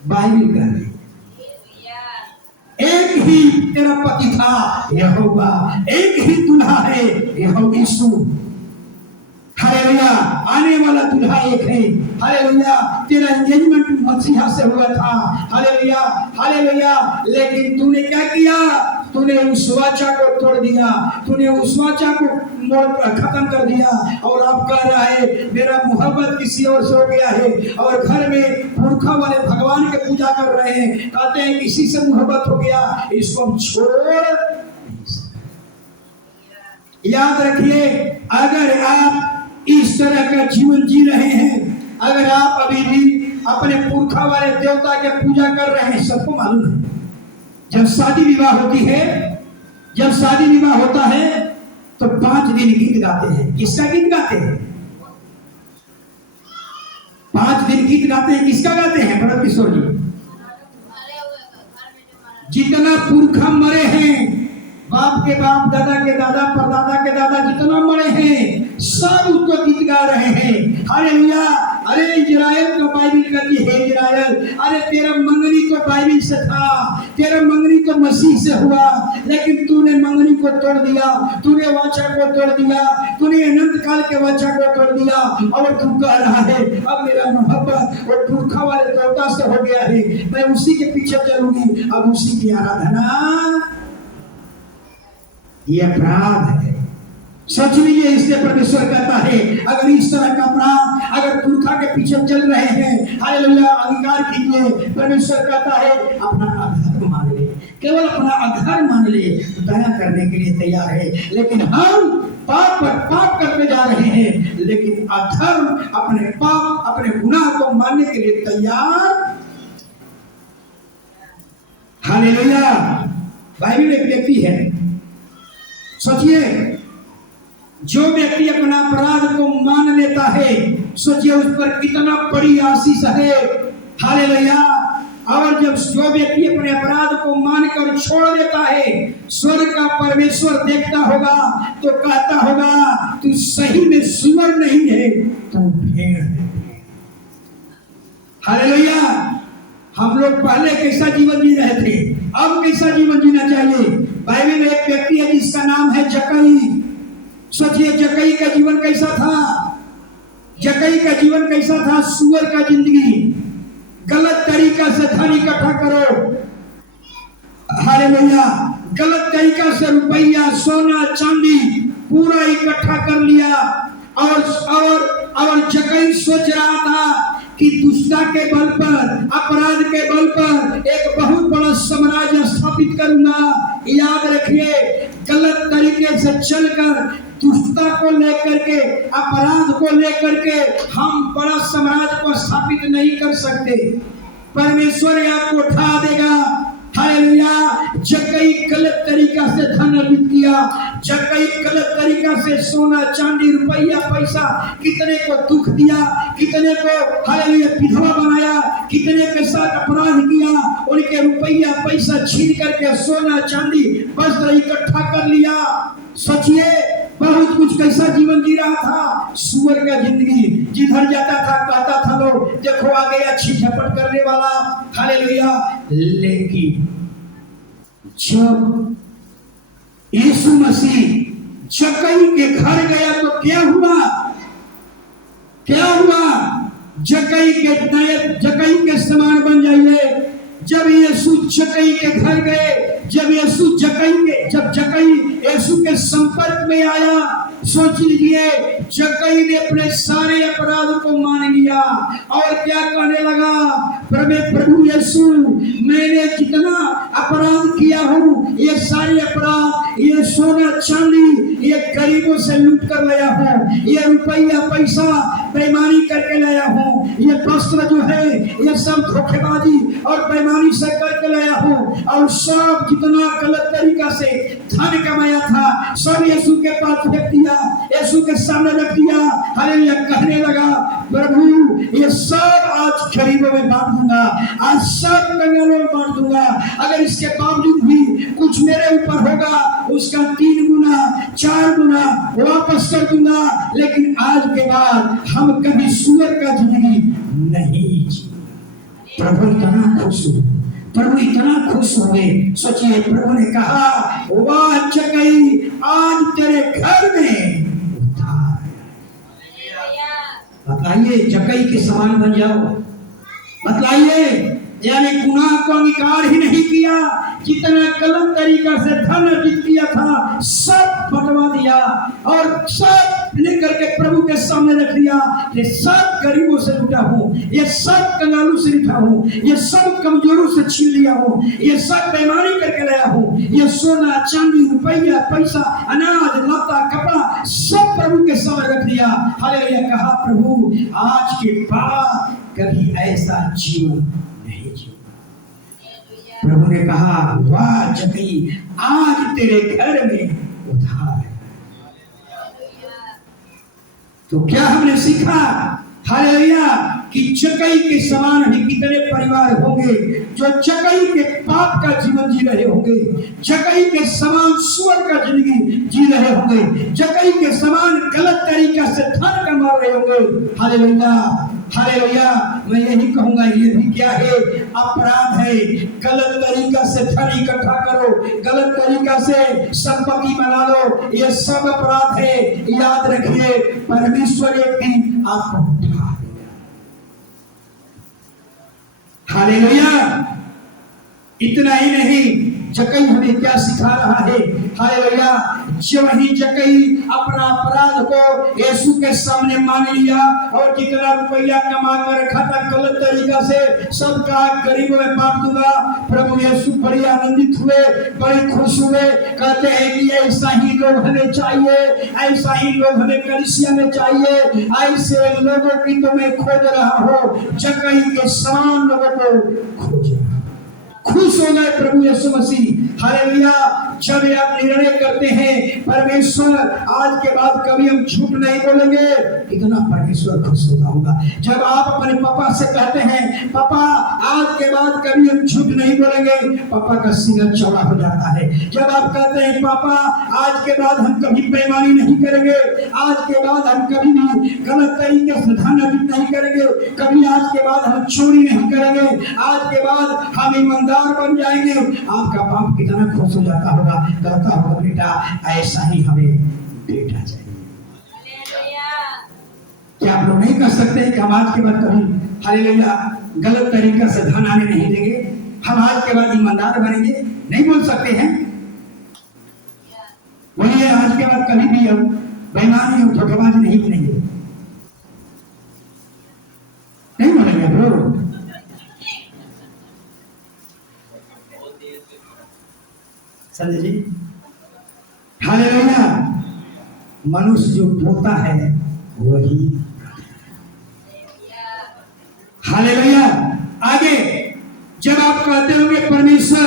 बाइबल कह रही। एक ही तेरा पति था यहोवा, एक ही दुल्हा है यहोवा यीशु। हालेलुया। आने वाला दुल्हा एक है। हालेलुया। तेरा एंगेजमेंट मसीहा से हुआ था। Hallelujah, hallelujah. लेकिन तूने क्या किया? तूने उस वाचा को तोड़ दिया, तूने उस वाचा को खत्म कर दिया और अब कह रहा है मेरा मोहब्बत किसी और से हो गया है। और घर में पुरखा वाले भगवान के पूजा कर रहे हैं, कहते हैं किसी से मोहब्बत हो गया, इसको हम छोड़। याद रखिए, अगर आप इस तरह का जीवन जी रहे हैं, अगर आप अभी भी अपने पुरखा वाले देवता के पूजा कर रहे हैं, सबको मालूम है जब शादी विवाह होती है, जब शादी विवाह होता है तो 5 दिन गीत गाते हैं। किसका गीत गाते हैं? 5 दिन गीत गाते हैं। किसका गाते हैं? भरत किशोर जी। जितना पुरखा मरे हैं, बाप के बाप, दादा के दादा, परदादा के दादा, जितना मरे हैं सब उसको गीत गा रहे हैं। हालेलुया। अरे इजराइल तो बाइबल कहती है, इजराइल अरे तेरा मंगनी तो बाइबल से था, तेरा मंगनी तो मसीह से हुआ, लेकिन तूने मंगनी को तोड़ दिया, तूने वाचा को तोड़ दिया, तूने अनंत काल के वाचा को तोड़ दिया। और तू कह रहा है अब मेरा मोहब्बत और पुरखा वाले देवता से हो गया है, मैं उसी के पीछे चलूंगी, अब उसी की आराधना। ये अपराध है। सच में ये इसलिए परमेश्वर कहता है अगर इस तरह का अपराध, अगर पुरखा के पीछे चल रहे हैं, हालेलुया, अंगीकार कीजिए। परमेश्वर कहता है अपना अधर्म मान ले, केवल अपना अधर्म मान ले, दया करने के लिए तैयार है। लेकिन हम पाप पर पाप करते जा रहे हैं, लेकिन अधर्म, अपने पाप, अपने गुनाह को मानने के लिए तैयार। हालेलुया। बाइबल एक व्यक्ति है, सोचिए, जो व्यक्ति अपना अपराध को मान लेता है, सोचिए उस पर कितना बड़ी आशीष है। हालेलुया। और जब जो व्यक्ति अपने अपराध को मानकर छोड़ देता है, स्वर्ग का परमेश्वर देखता होगा तो कहता होगा तू सही में सुअर नहीं है, तू भेड़ है। हालेलुया। हम लोग पहले कैसा जीवन जी रहे थे, अब कैसा जीवन जीना चाहिए? बाइबल में एक व्यक्ति है जिसका नाम है जक्कई। सोचिए जक्कई का जीवन कैसा था? जक्कई का जीवन कैसा था? सुअर का जिंदगी, गलत तरीका से धन इकट्ठा करो। हालेलुया। गलत तरीका से रुपया, सोना, चांदी पूरा इकट्ठा कर लिया। और जक्कई सोच रहा था कि दुष्टता के बल पर, अपराध के बल पर एक बहुत बड़ा साम्राज्य स्थापित करूंगा। याद रखिए, गलत तरीके से चलकर, दुष्टता को लेकर के, अपराध को लेकर के हम बड़ा साम्राज्य को स्थापित नहीं कर सकते। परमेश्वर आपको उठा देगा। हालेलुया। जक्कई गलत तरीका से धन अर्जित किया, जक्कई गलत तरीका से सोना, चांदी, रुपया, पैसा, कितने को दुख दिया, कितने को हालेलुया विधवा बनाया, कितने के साथ अपराध किया, उनके रुपया पैसा छीन करके सोना, चांदी, वस्त्र इकट्ठा कर लिया। सोचिए बहुत कुछ कैसा जीवन जी रहा था, सुअर का जिंदगी। जिधर जाता था कहता था लोग देखो आ गया अच्छी झपट करने वाला। हालेलुया। लेकिन जब यीशु मसीह जक्कई के घर गया तो क्या हुआ? क्या हुआ? जक्कई के समान बन जाइए। जब यीशु जक्कई के घर गए, जब जक्कई यीशु के संपर्क में आया, सोच लीजिए जक्कई ने अपने सारे अपराधों को मान लिया और क्या कहने लगा? प्रभु यीशु, मैंने जितना अपराध किया हूँ, ये सारे अपराध, ये सोना चांदी, ये गरीबों से लूट कर लाया हूँ, ये रुपया पैसा बेईमानी करके लाया हूँ, ये वस्त्र जो है ये सब धोखेबाजी और बेईमानी से करके लाया हूँ, और सब जितना गलत तरीका से धन कमाया था सब यीशु के पास फेंक दिया, यीशु के सामने रख दिया। हालेलुया, कहने लगा प्रभु ये सब आज गरीबों में बांट दूंगा, आज सब कंगालों में बांट दूंगा। अगर इसके बावजूद भी कुछ मेरे ऊपर होगा उसका 3 गुना 4 गुना वापस कर दूंगा, लेकिन आज के बाद हम कभी सुअर का जिंदगी नहीं जी। प्रभु इतना खुश हुए, प्रभु इतना खुश हुए। सोचिए, प्रभु ने कहा वाह जक्कई, आज तेरे घर में उद्धार। बताइए, जक्कई के समान बन जाओ। बतलाइए, यानी गुनाह को अंगीकार ही नहीं किया, जितना गलत तरीका से धन अर्जित किया था सब बंटवा दिया और सब लेकर के प्रभु के सामने रख दिया। ये सब गरीबों से लूटा हूँ, ये सब कंगालों से लूटा हूँ, ये सब कमजोरों से छीन लिया हूँ, ये सब बेईमानी करके लाया हूँ, ये सोना चांदी रुपया पैसा अनाज लता कपड़ा सब प्रभु के सामने रख दिया। हालेलुया, कहा प्रभु आज के बाद कभी ऐसा जीवन नहीं जियो। प्रभु ने कहा वाह जक्कई, आज तेरे घर में उद्धार है। तो क्या हमने सीखा? हालेलुया, कि जक्कई के समान भी कितने परिवार होंगे जो जक्कई के पाप का जीवन जी रहे होंगे, जक्कई के समान सुअर का जिंदगी जी रहे होंगे, जक्कई के समान गलत तरीका से धन कमा रहे होंगे। हालेलुया, हालेलुया, मैं यही कहूंगा, ये भी क्या है? अपराध है। गलत तरीका से धन इकट्ठा करो, गलत तरीका से संपत्ति बना लो, ये सब अपराध है। याद रखिए, परमेश्वर एक दिन आपको उठा देगा। हालेलुया, इतना ही नहीं, जक्कई हमें क्या सिखा रहा है? हालेलुया, जब ही जक्कई अपना अपराध को यीशु के सामने मान लिया और जितना रुपया कमा कर रखा था गलत तरीका से सबका गरीबों में बांट दूंगा, प्रभु यीशु बड़े आनंदित हुए, बड़े खुश हुए। कहते हैं कि ऐसा ही लोग हमें चाहिए, ऐसा ही लोग हमें कलीसिया में चाहिए, ऐसे लोगों की तो मैं खोज रहा हूँ, जक्कई के समान लोगों को खोज रहा हूं। खुश हो गए प्रभु यीशु मसीह। हालेलुया, जब आप निर्णय करते हैं परमेश्वर आज के बाद कभी हम झूठ नहीं बोलेंगे, कितना परमेश्वर खुश होता होगा। जब आप अपने पापा से कहते हैं पापा आज के बाद कभी हम झूठ नहीं बोलेंगे, पापा का सीना चौड़ा हो जाता है। जब आप कहते हैं पापा आज के बाद हम कभी बेईमानी नहीं करेंगे, आज के बाद हम कभी भी गलत तरीके से धन अर्जित नहीं करेंगे, कभी आज के बाद हम चोरी नहीं करेंगे, आज के बाद हम ईमानदार बन जाएंगे, आपका बाप कितना खुश हो जाता होगा, कहता होगा बेटा ऐसा ही हमें बेटा चाहिए। क्या आप लोग नहीं कर सकते कि हम आज के बाद कभी हालेलुया गलत तरीका से धन आने नहीं देंगे, हम आज के बाद ईमानदार बनेंगे? नहीं बोल सकते हैं? बोलिए, आज के बाद कभी भी हम बेईमानी और धोखेबाजी नहीं बनेंगे, नहीं बोलेंगे ब्रो। समझे जी? हालेलुया, मनुष्य जो बोता है वही। हालेलुया, आगे जब आप कहते होंगे परमेश्वर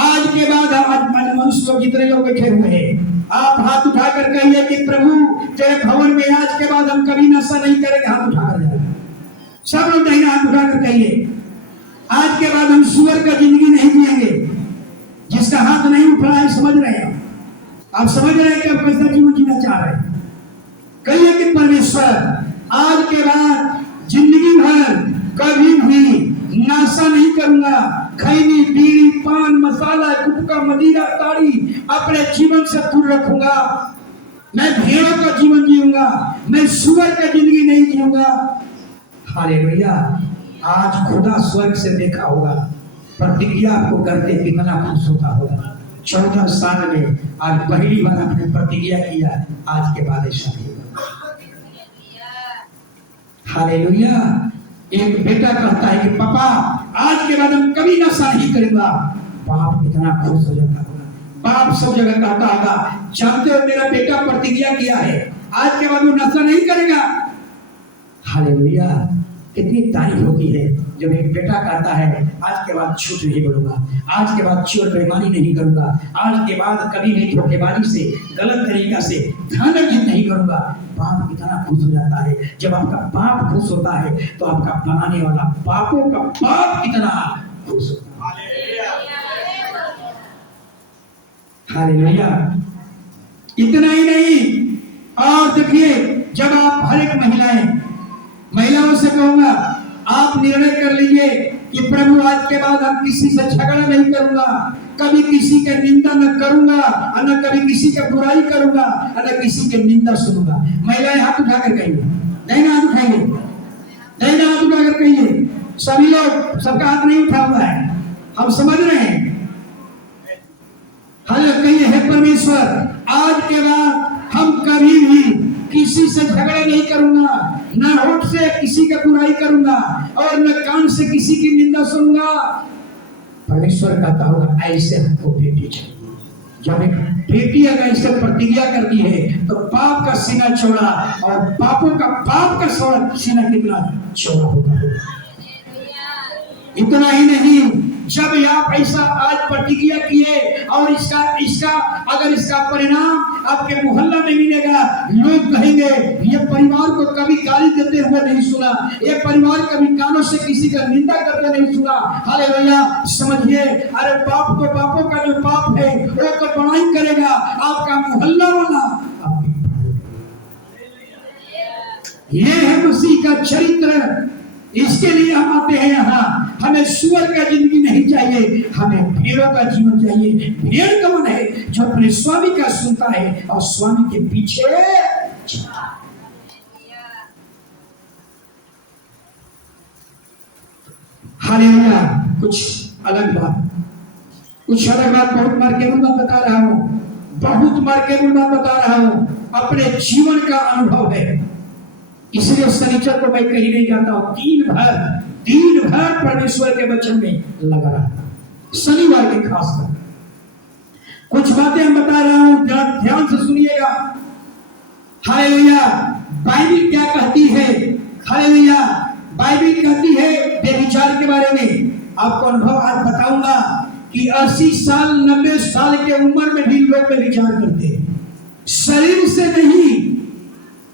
आज के बाद, आज मनुष्य लोग जितने लोग बैठे हुए हैं, आप हाथ उठाकर कहिए कि प्रभु तेरे भवन में आज के बाद हम कभी नशा नहीं करेंगे। हाथ उठाकर जाए, सब लोग कहीं हाथ उठाकर कहिए आज के बाद हम सुअर का जिंदगी नहीं जिएंगे। जिसका हाथ नहीं उठ रहा है समझ रहे हैं आप समझ रहे हैं कि आप कैसा जीवन जीना चाह रहे हैं। कहिए कि परमेश्वर आज के बाद जिंदगी भर कभी भी नशा नहीं करूंगा, खैनी बीड़ी पान मसाला गुटखा मदिरा ताड़ी अपने जीवन से दूर रखूंगा, मैं भेड़ों का जीवन जीऊंगा, मैं सुअर का जिंदगी नहीं जीऊंगा। हालेलुया, आज खुदा स्वर्ग से देखा होगा, प्रतिज्ञा आपको करते कितना खुश होता होगा। 14 साल में आज पहली बार आपने प्रतिज्ञा किया, आज के बाद ऐसा नहीं होगा। हालेलुया, एक बेटा कहता है कि पापा आज के बाद हम कभी नशा नहीं करेंगे, बाप कितना खुश हो जाता होगा। बाप सब जगह कहता होगा जानते हो मेरा बेटा प्रतिज्ञा किया है, आज के बाद वो नशा नहीं करेगा। हालेलुया, कितनी तारीफ होती है जब एक बेटा कहता है आज के बाद झूठ नहीं बोलूंगा, आज के बाद चोर बेईमानी नहीं करूंगा, आज के बाद कभी भी धोखेबाजी से गलत तरीका से धन अर्जित नहीं करूंगा। बाप कितना खुश हो जाता है। जब आपका बाप खुश होता है तो आपका बनाने वाला बापों का बाप कितना खुश होता है। हालेलुया। इतना ही नहीं, और देखिए जब आप हर एक महिलाओं से कहूंगा आप निर्णय कर लीजिए कि प्रभु आज के बाद हम किसी से झगड़ा नहीं करूंगा, कभी किसी के निंदा न करूंगा, न कभी किसी का बुराई करूंगा, न किसी के निंदा सुनूंगा। महिलाएं हाथ उठाकर कहिए, नहीं ना हाथ उठाइए, नहीं ना हाथ उठाकर कहिए। सभी लोग, सबका हाथ नहीं उठा हुआ है, हम समझ रहे हैं। हाल कहिए, हे परमेश्वर आज के बाद हम कभी भी किसी से झगड़ा नहीं करूंगा, न होठ से किसी का बुराई करूंगा और न कान से किसी की निंदा सुनूंगा। परमेश्वर कहता होगा ऐसे हमको बेटी चाहिए। जब एक बेटी अगर इससे प्रतिज्ञा करती है तो बाप का सीना चौड़ा और बापों का बाप का सीना कितना चौड़ा होता है। इतना ही नहीं, जब आप ऐसा आज प्रतिज्ञा किए और इसका अगर इसका परिणाम आपके मोहल्ला में मिलेगा, लोग कहेंगे ये परिवार को कभी गाली देते हुए नहीं सुना, ये परिवार कभी कानों से किसी का निंदा करते नहीं सुना। हालेलुया। समझिए, अरे बाप को, बापों का जो बाप है वो तो बड़ाई करेगा, आपका मोहल्ला वाला ये है मसीह का चरित्र। इसके लिए हम आते हैं यहाँ। हमें सुअर का जिंदगी नहीं चाहिए, हमें भेड़ों का जीवन चाहिए। भेड़ कौन है? जो अपने स्वामी का सुनता है और स्वामी के पीछे। हालेलुया। कुछ अलग बात बहुत मार्केबल बात बता रहा हूँ, बहुत मार्केबल बात बता रहा हूँ। अपने जीवन का अनुभव है, इसलिए शनिचर को मैं कहीं नहीं जाता हूं। दिन भर परमेश्वर के वचन में लगा रहा। शनिवार के खासकर कुछ बातें हम बता रहा हूं, ध्यान से सुनिएगा। हालेलुया। बाइबिल क्या कहती है? हालेलुया। बाइबिल कहती है व्यभिचार के बारे में। आपको अनुभव आज बताऊंगा कि 80 साल 90 साल के उम्र में भी लोग व्यभिचार करते हैं, शरीर से नहीं।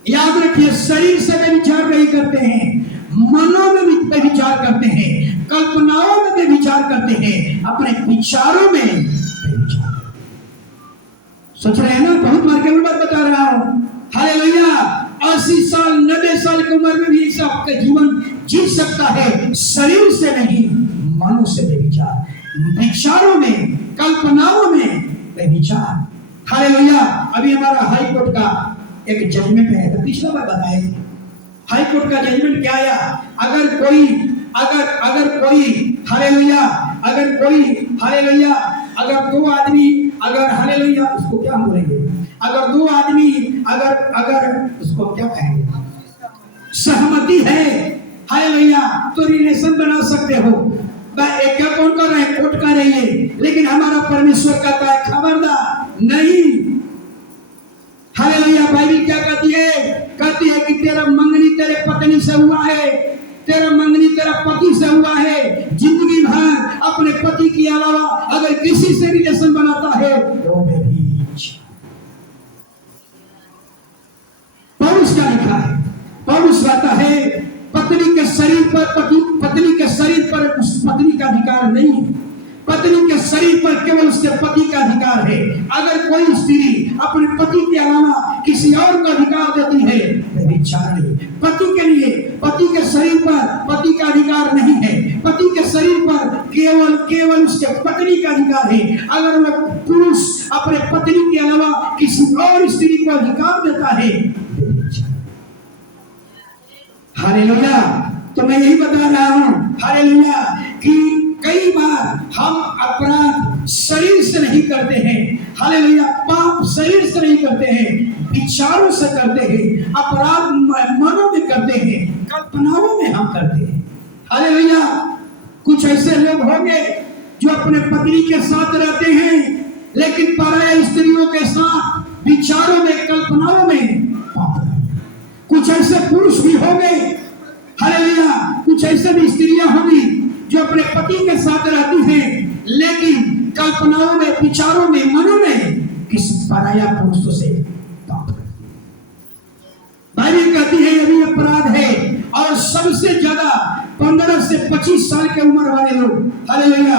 याद रखिए, शरीर से व्यभिचार नहीं करते हैं, मनों में भी व्यभिचार करते हैं, कल्पनाओं में व्यभिचार करते हैं, अपने विचारों में व्यभिचार। सोच रहे हैं ना, बहुत मार्केबल बात बता रहा हूं। हालेलुया। 80 साल 90 साल की उम्र में भी आपका जीवन जी सकता है, शरीर से नहीं, मनों से व्यभिचार, विचारों में, कल्पनाओं में व्यभिचार। हालेलुया। अभी हमारा हाई कोर्ट का एक जजमेंट है, तो पिछला बार बताए थे। हाई कोर्ट का जजमेंट क्या आया? अगर कोई हालेलुया, अगर दो आदमी, अगर हालेलुया, उसको क्या बोलेंगे? अगर दो आदमी, अगर उसको क्या कहेंगे? सहमति है, हालेलुया, तो रिलेशन बना सकते हो। क्या कौन कर रहे हैं? कोर्ट कर रही है, लेकिन हमारा परमेश्वर कहता है खबरदार नहीं। हालेलुया। बाइबिल क्या कहती है? कहती है कि तेरा मंगनी तेरे पत्नी से हुआ है, तेरा मंगनी तेरा पति से हुआ है। जिंदगी भर अपने पति के अलावा अगर किसी से रिलेशन बनाता है वो व्यभिचार। पौलुस क्या लिखा है? पौलुस कहता है पत्नी के शरीर पर उस पत्नी का अधिकार नहीं है, पत्नी के शरीर पर केवल उसके पति का अधिकार है। अगर कोई स्त्री अपने पति के अलावा किसी और को अधिकार देती है, व्यभिचारिणी। पति के लिए पति के शरीर पर पति का अधिकार नहीं है, पति के शरीर पर केवल उसके पत्नी का अधिकार है। अगर वह पुरुष अपने पत्नी के अलावा किसी और स्त्री को अधिकार देता है, हालेलुया। तो मैं यही बता रहा हूं, हालेलुया, कि कई बार हम अपराध शरीर से नहीं करते हैं, हालेलुया, पाप शरीर से नहीं करते हैं, विचारों से करते हैं, अपराध मनों में करते हैं, कल्पनाओं में हम करते हैं। हालेलुया। कुछ ऐसे लोग होंगे जो अपने पत्नी के साथ रहते हैं लेकिन पराया स्त्रियों के साथ विचारों में, कल्पनाओं में। कुछ ऐसे पुरुष भी होंगे, हालेलुया, कुछ ऐसे भी स्त्रियां होंगी जो अपने पति के साथ रहती हैं, लेकिन कल्पनाओं में, विचारों में, मनों में किस पराया पुरुष से पाप करती है। बाइबल कहती है यह भी अपराध है। और सबसे ज्यादा 15 से 25 साल के उम्र वाले लोग, हालेलुया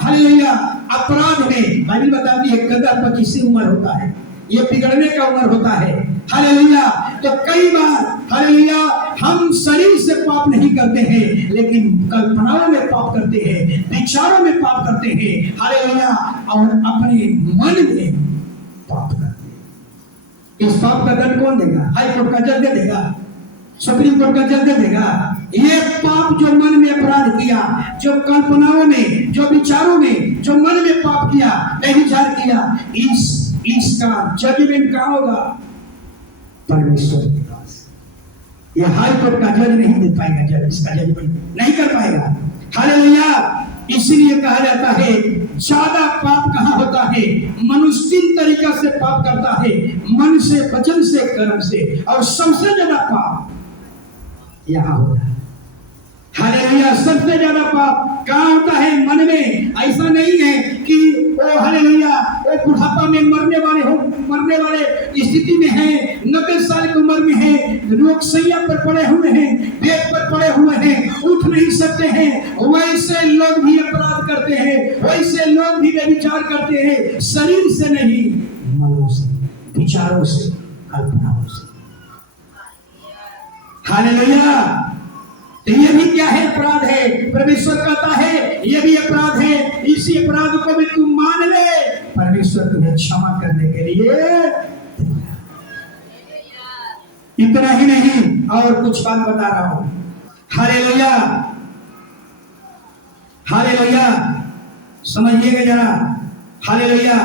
हालेलुया, अपराध में बाइबल बताती है कदर 25 से उम्र होता है, ये बिगड़ने का उम्र होता है। हालेलुया। तो कई बार हालेलुया हम शरीर से पाप नहीं करते हैं, लेकिन कल्पनाओं में पाप करते हैं, विचारों में पाप करते हैं, हालेलुया, और अपने मन में पाप करते हैं। इस पाप का दंड कौन देगा? हाई कोर्ट का जज दे देगा, सुप्रीम कोर्ट का जज दे देगा। ये पाप जो मन में अपराध किया, जो कल्पनाओं में, जो विचारों में, जो मन में पाप किया, व्यभिचार किया, इसका जजमेंट कहाँ होगा? परमेश्वर के पास। ये हाई कोर्ट का जज नहीं दे पाएगा, जज इसका जजमेंट नहीं कर पाएगा। हालेलुया। इसलिए कहा जाता है ज्यादा पाप कहाँ होता है? मनुष्य 3 तरीका से पाप करता है, मन से, वचन से, कर्म से, और सबसे ज्यादा पाप यहाँ होता है। हालेलुया। सबसे ज्यादा पाप कहाँ होता है? मन में। ऐसा नहीं है कि वो हालेलुया वो बुढ़ापा में मरने वाले स्थिति में है, 90 साल की उम्र में है, लोग सैया पर पड़े हुए हैं, बेड पर पड़े हुए हैं, उठ नहीं सकते हैं, वैसे लोग भी अपराध करते हैं, वैसे लोग भी व्यभिचार करते हैं। शरीर से नहीं, मनों से, विचारों से, कल्पनाओं से। हालेलुया। तो ये भी क्या है? अपराध है। परमेश्वर कहता है ये भी अपराध है, इसी अपराध को भी तुम मान ले, परमेश्वर तुम्हें क्षमा करने के लिए। इतना ही नहीं, और कुछ बात बता रहा हूं। हालेलुया हालेलुया, समझिएगा जरा। हालेलुया।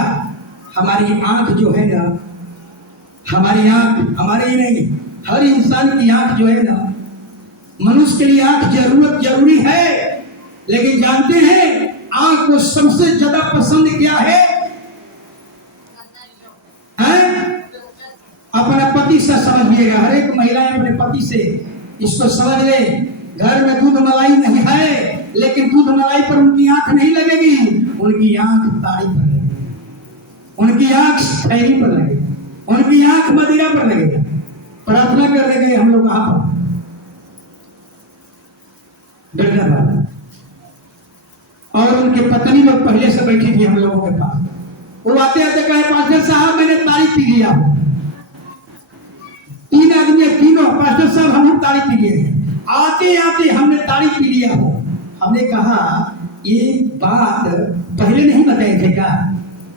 हमारी आंख जो है ना, हमारी आंख, हमारे ही नहीं, हर इंसान की आंख जो है ना, मनुष्य के लिए आंख जरूरी है, लेकिन जानते हैं आंख को सबसे ज्यादा पसंद क्या है? अपना पति से समझिएगा। हर एक महिलाएं अपने पति से इसको समझ ले। घर में दूध मलाई नहीं है, लेकिन दूध मलाई पर उनकी आंख नहीं लगेगी, उनकी आंख ताड़ी पर लगेगी, उनकी आंख खैरी पर लगेगी, उनकी आंख मदिरा पर लगेगा। प्रार्थना कर रहे हम लोग कहाँ पर? और उनके पत्नी लोग पहले से बैठी थी हम लोगों के पास। वो आते आते कहे पास्टर साहब मैंने ताड़ी पी लिया। 3 आदमी, तीनों पास्टर साहब हम ताड़ी पी लिए, आते आते हमने ताड़ी पी लिया हो। हमने कहा ये बात पहले नहीं बताए थे क्या?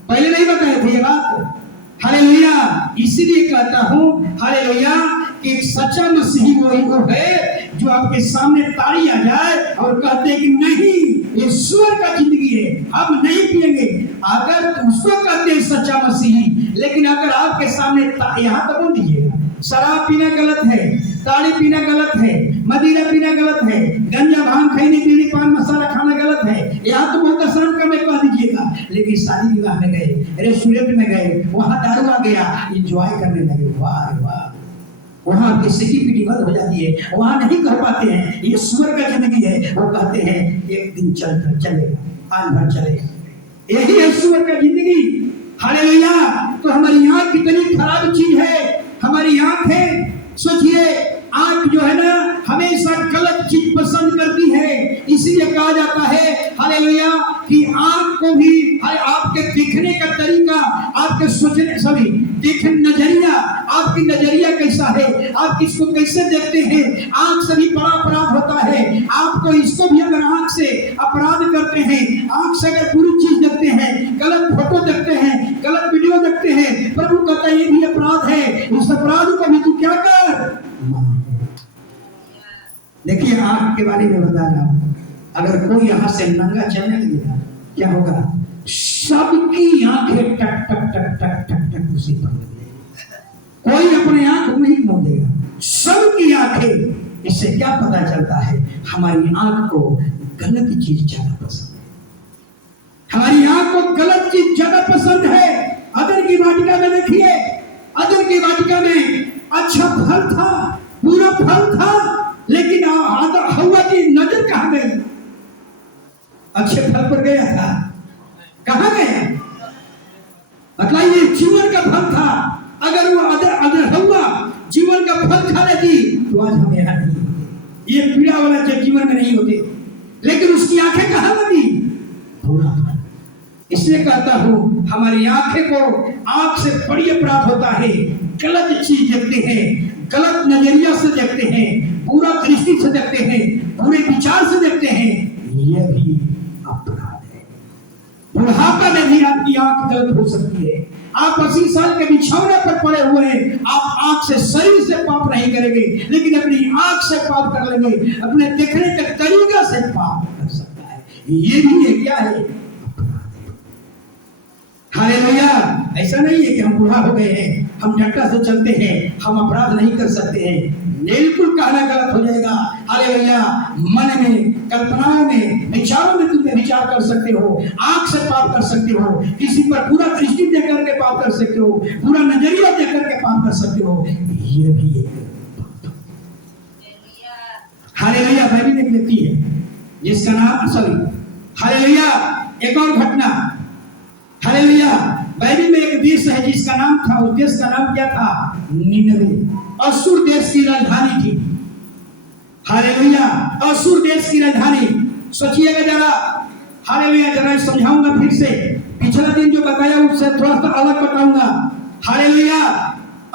पहले नहीं बताए थे ये बात? हालेलुया। इसीलिए कहता हूँ हालेलुया कि सच्चा मसीही वही वो है जो आपके सामने ताड़ी आ जाए और कहते हैं कि नहीं ये ईश्वर का जिंदगी है, अब नहीं पिएंगे। अगर उसको कहते हैं सच्चा मसीही, लेकिन अगर आपके सामने यहाँ तो बोल दीजिएगा शराब पीना गलत है, ताड़ी पीना गलत है, मदिरा पीना गलत है, गंजा भांग खैनी बीड़ी पान मसाला खाना गलत है, यहाँ तो बहुत आसान का मैं कह दीजिएगा। लेकिन शादी विवाह में गए, रेस्टोरेंट में गए, वहां दारू आ गया, इंजॉय करने लगे, वाह वाह, वहां आपकी सिटी पीटी बंद हो जाती है, वहां नहीं कर पाते हैं ये ईश्वर का जिंदगी है। वो कहते हैं एक दिन चलेगा, आज भर चलेगा, यही है ईश्वर का जिंदगी। हालेलुया। तो हमारी आंख कितनी खराब चीज है, हमारी आंख है। सोचिए आंख जो है ना हमेशा गलत चीज पसंद करती है। इसीलिए कहा जाता है हालेलुया कि आंख को भी आपके दिखने का तरीका, आपके सोचने सभी नजरिया, आपकी नजरिया कैसा है, आप किसको कैसे देखते हैं, आंख से भी बड़ा अपराध होता है। आपको इसको भी अगर आंख से अपराध करते हैं, आंख से अगर बुरी चीज देखते हैं, गलत फोटो देखते हैं, गलत वीडियो देखते हैं, प्रभु कहता है ये भी अपराध है। इस अपराध को भी तू क्या कर। देखिए आंख के बारे में बता रहा हूं, अगर कोई यहां से नंगा चलने लगेगा क्या होगा? सबकी आंखें टक टक टक टक टक टक उसी पर लगेगी, कोई अपने आंख नहीं खोलेगा, सबकी आंखें। इससे क्या पता चलता है? हमारी आंख को गलत चीज ज्यादा पसंद है, हमारी आंख को गलत चीज ज्यादा पसंद है। अदन की वाटिका में देखिए, अदन की वाटिका में अच्छा फल था, पूरा फल था, लेकिन हव्वा की नजर कहाँ गई? अच्छे फल पर गया था, कहाँ गया? मतलब ये जीवन का फल था। अगर वो अगर हव्वा जीवन का फल खा लेती तो आज हम यहाँ नहीं होते, ये पीड़ा वाला जीवन में नहीं होते। लेकिन उसकी आंखें कहाँ लगी? बुरा फल। इसलिए कहता हूँ हमारी आंखें को आंख से बड़ी अपराध होता है। गलत चीज देखते हैं, गलत नजरिया से देखते हैं, पूरा दृष्टि से देखते हैं, पूरे विचार से देखते हैं, यह भी अपराध है। बुढ़ापा में भी आपकी आंख गलत हो सकती है। आप 80 साल के बिछौने पर पड़े हुए हैं, आप आंख से शरीर से पाप नहीं करेंगे, लेकिन अपनी आंख से पाप कर लेंगे, अपने देखने के तरीके से पाप कर सकता है। ये भी है, क्या है? हालेलुया। ऐसा नहीं है कि हम बूढ़ा हो गए हैं, हम डंडा से चलते हैं, हम अपराध नहीं कर सकते हैं। बिल्कुल कहना गलत हो जाएगा। हालेलुया। मन में, कल्पनाओं में, विचारों में तुम विचार कर सकते हो, आंख से पाप कर सकते हो, किसी पर पूरा दृष्टि देख करके पाप कर सकते हो, पूरा नजरिया देख करके पाप कर सकते हो। ये भी एक हालेलुया। बाइबल में एक व्यक्ति है जिसका नाम हालेलुया। एक और घटना, हालेलुया। बाइबल में एक देश है जिसका नाम था, उस देश का नाम क्या था? निनवे। असूर देश की राजधानी थी। हालेलुया। असूर देश की राजधानी। सोचिएगा जरा, हालेलुया। जरा समझाऊंगा फिर से, पिछला दिन जो बताया उससे थोड़ा सा अलग बताऊंगा। हालेलुया।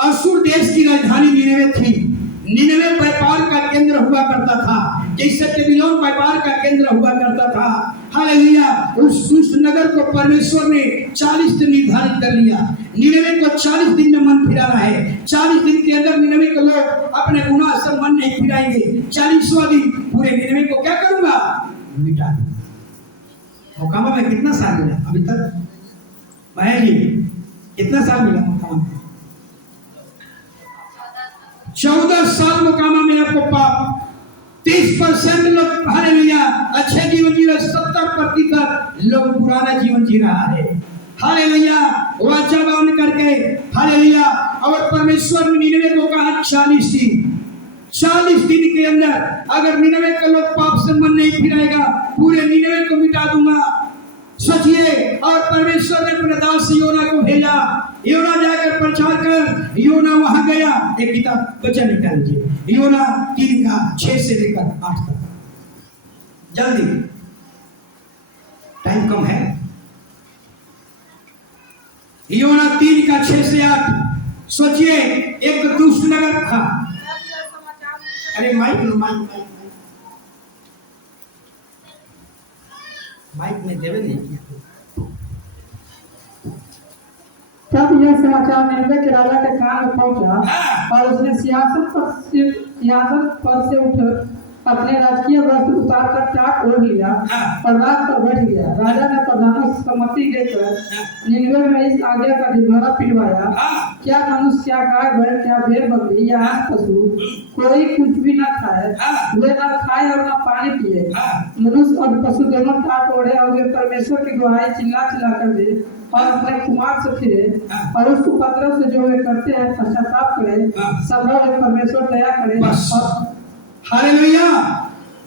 असूर देश की राजधानी निनवे थी। निनवे व्यापार का केंद्र हुआ करता था, जैसे बेबीलोन व्यापार का केंद्र हुआ करता था। हालेलुया। उस दुष्ट नगर को परमेश्वर ने 40 दिन निर्धारित कर लिया। निनवे को 40 दिन में मन फिराना है। 40 दिन के अंदर निनवे के लोग अपने गुनाह से मन नहीं फिराएंगे। 40वां दिन पूरे निनवे को क्या करूंगा? मिटा दूंगा। मुकामा में कितना साल मिला अभी तक? भाई जी, कितना साल मिला मुकामा? 14 साल मुकामा में आपको पाप। 30% लोग हालेलुया अच्छे जीवन जी रहे, 70% लोग पुराना जीवन जी रहा है। हालेलुया। वाचा बांध करके, हालेलुया। और परमेश्वर ने निनवे को कहा 40 दिन। 40 दिन के अंदर अगर निनवे के लोग पाप से मन नहीं फिराएगा, पूरे निनवे को मिटा दूंगा। सोचिए। और परमेश्वर ने अपने दास योना को भेजा। योना जाकर प्रचार कर। योना वहां गया। एक किताब वचन निकाल लीजिए, योना 3 का 6 से लेकर 8 तक। जल्दी, टाइम कम है। योना 3 का 6 से 8। सोचिए, एक दुष्ट नगर था। अरे माइक में देवे नहीं किया। तब यह समाचार निनवे के राजा के कान में पहुंचा और उसने सियासत पर से उठ अपने राजकीय वस्त्र उतार कर चाक ओढ़ लिया और रात पर बैठ गया। राजा ने प्रधानों से सम्मति देकर निनवे में इस आज्ञा का ढिढोरा पिटवाया, क्या मनुष्य, क्या गाय बैल, क्या भेड़ बकरी या पशु कोई कुछ भी न खाए, वे न खाए और न पानी पिए। मनुष्य और पशु दोनों टाट ओढ़े और वे परमेश्वर की दुहाई चिल्ला चिल्ला कर दे और अपने कुमार से फिरे और उस उपद्रव से जो वे करते हैं पश्चाताप करें। संभव है परमेश्वर दया करे। हालेलुया।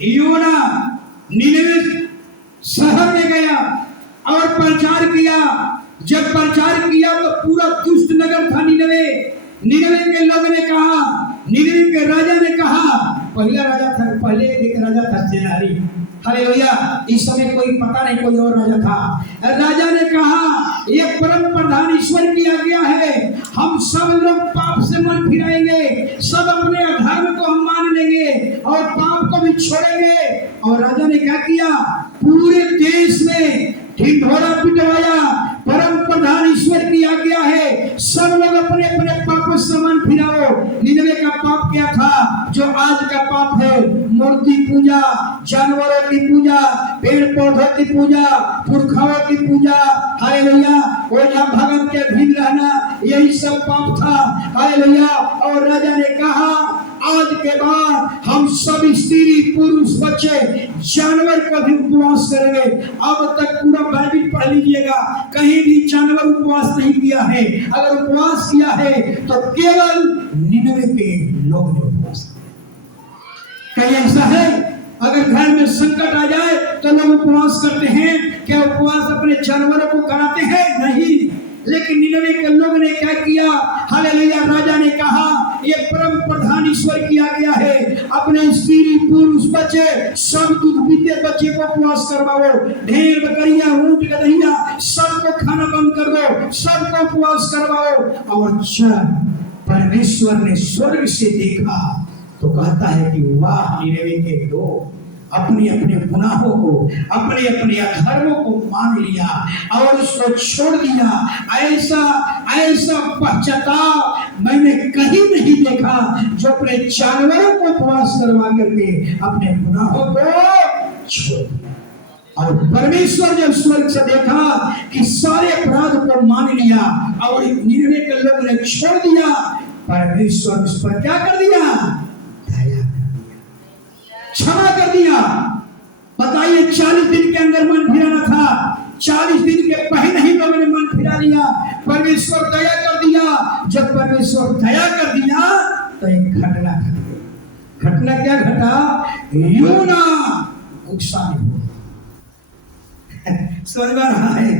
योना निनवे शहर में गया और प्रचार किया। जब प्रचार किया तो पूरा दुष्ट नगर था निनवे। निनवे के लोगों ने कहा, निनवे के राजा ने कहा, पहले एक राजा था सेनारी। हालेलुया। इस समय कोई पता नहीं, कोई और राजा था। राजा ने कहा, ये परम प्रधान ईश्वर की आज्ञा है, हम सब लोग पाप से मन फिराएंगे, सब अपने अधर्म को हम मान लेंगे और पाप को भी छोड़ेंगे। और राजा ने क्या किया? पूरे देश में ढिढोरा पिटवाया। परम प्रधान ईश्वर की आज्ञा है, सब लोग अपने अपने पापों से मन फिराओ। निनवे का पाप क्या था जो आज का पाप है? मूर्ति पूजा, जानवरों की पूजा, पेड़ पौधों की पूजा, पुरखाओं की पूजा। हालेलुया। ओझा भगत के अधीन रहना, यही सब पाप था। हालेलुया। और राजा ने कहा, आज के बाद हम सब स्त्री पुरुष बच्चे जानवर का भी उपवास करेंगे। अब तक पूरा बाइबल पढ़ लीजिएगा, कहीं भी जानवर उपवास नहीं किया है। अगर उपवास किया है तो केवल निनवे के लोग ने उपवास किया। कहीं ऐसा है अगर घर में संकट आ जाए तो लोग उपवास करते हैं? क्या उपवास अपने जानवरों को कराते हैं? नहीं। लेकिन निनवे के लोग ने क्या किया? हालेलुया। राजा ने कहा ये परम प्रधान ईश्वर किया गया है, अपने स्त्री पुरुष बच्चे सब दूध पीते बच्चे को उपवास करवाओ, ढेर बकरियां ऊंट गदहिया सबको खाना बंद कर दो, सबको उपवास करवाओ। और जब परमेश्वर ने स्वर्ग से देखा तो कहता है कि वाह, निनवे के लोग अपने अपने गुनाहों को, अपने अपने अधर्मों को मान लिया और उसको छोड़ दिया। ऐसा ऐसा पश्चाताप मैंने कहीं नहीं देखा जो अपने जानवरों को उपवास करवा करके अपने गुनाहों को छोड़ दिया। और परमेश्वर जब स्वर्ग से देखा कि सारे अपराध को मान लिया और निनवे के लोगों ने छोड़ दिया, परमेश्वर उस पर क्या कर दिया? क्षमा कर दिया। बताइए 40 दिन के अंदर मन फिराना था, 40 दिन के पहले ही लोगों ने मन फिरा लिया, परमेश्वर दया कर दिया। जब परमेश्वर दया कर दिया तो एक घटना घट गई। घटना क्या घटा? योना गुस्सा में समझ में रहा है?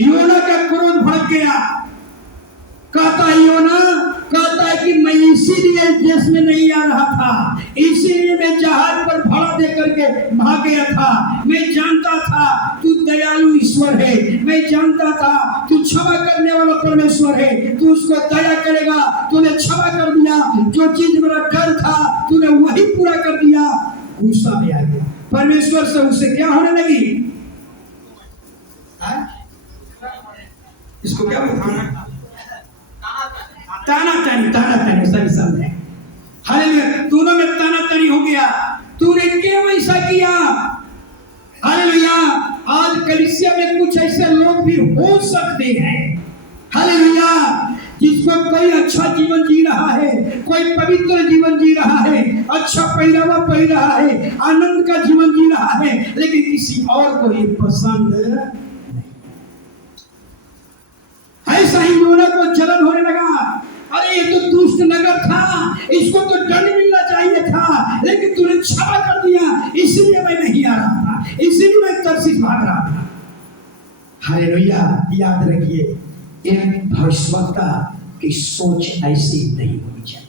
योना का क्रोध भड़क गया। कहता योना कहता है कि मैं इसीलिए देश में नहीं आ रहा था, इसीलिए मैं जहाज पर भाड़ा दे करके भाग गया था। मैं जानता था तू दयालु ईश्वर है, मैं जानता था तू क्षमा करने वाला परमेश्वर है, तू उसको दया करेगा। तूने क्षमा कर दिया, जो चीज मेरा डर था तूने वही पूरा कर दिया। गुस्सा में आ गया परमेश्वर से। उससे क्या होने लगी? इसको क्या बोलते हैं? ताना तानी सही समझे। हालेलुया। दोनों में ताना तानी हो गया। तूने क्यों ऐसा किया? हालेलुया। आज कलीसिया में कुछ ऐसे लोग भी हो सकते हैं, हालेलुया, जिसको कोई अच्छा जीवन जी रहा है, कोई पवित्र जीवन जी रहा है, अच्छा पहनावा पहन रहा है, आनंद का जीवन जी रहा है, लेकिन किसी और को ये पसंद नहीं। ऐसा ही योना को जलन होने लगा। अरे ये तो दुष्ट नगर था, इसको तो दंड मिलना चाहिए था, लेकिन तूने क्षमा कर दिया, इसलिए मैं नहीं आ रहा था, इसलिए मैं तरसीस भाग रहा था। हालेलुया। याद रखिए, एक भविष्यवक्ता की सोच ऐसी नहीं होनी चाहिए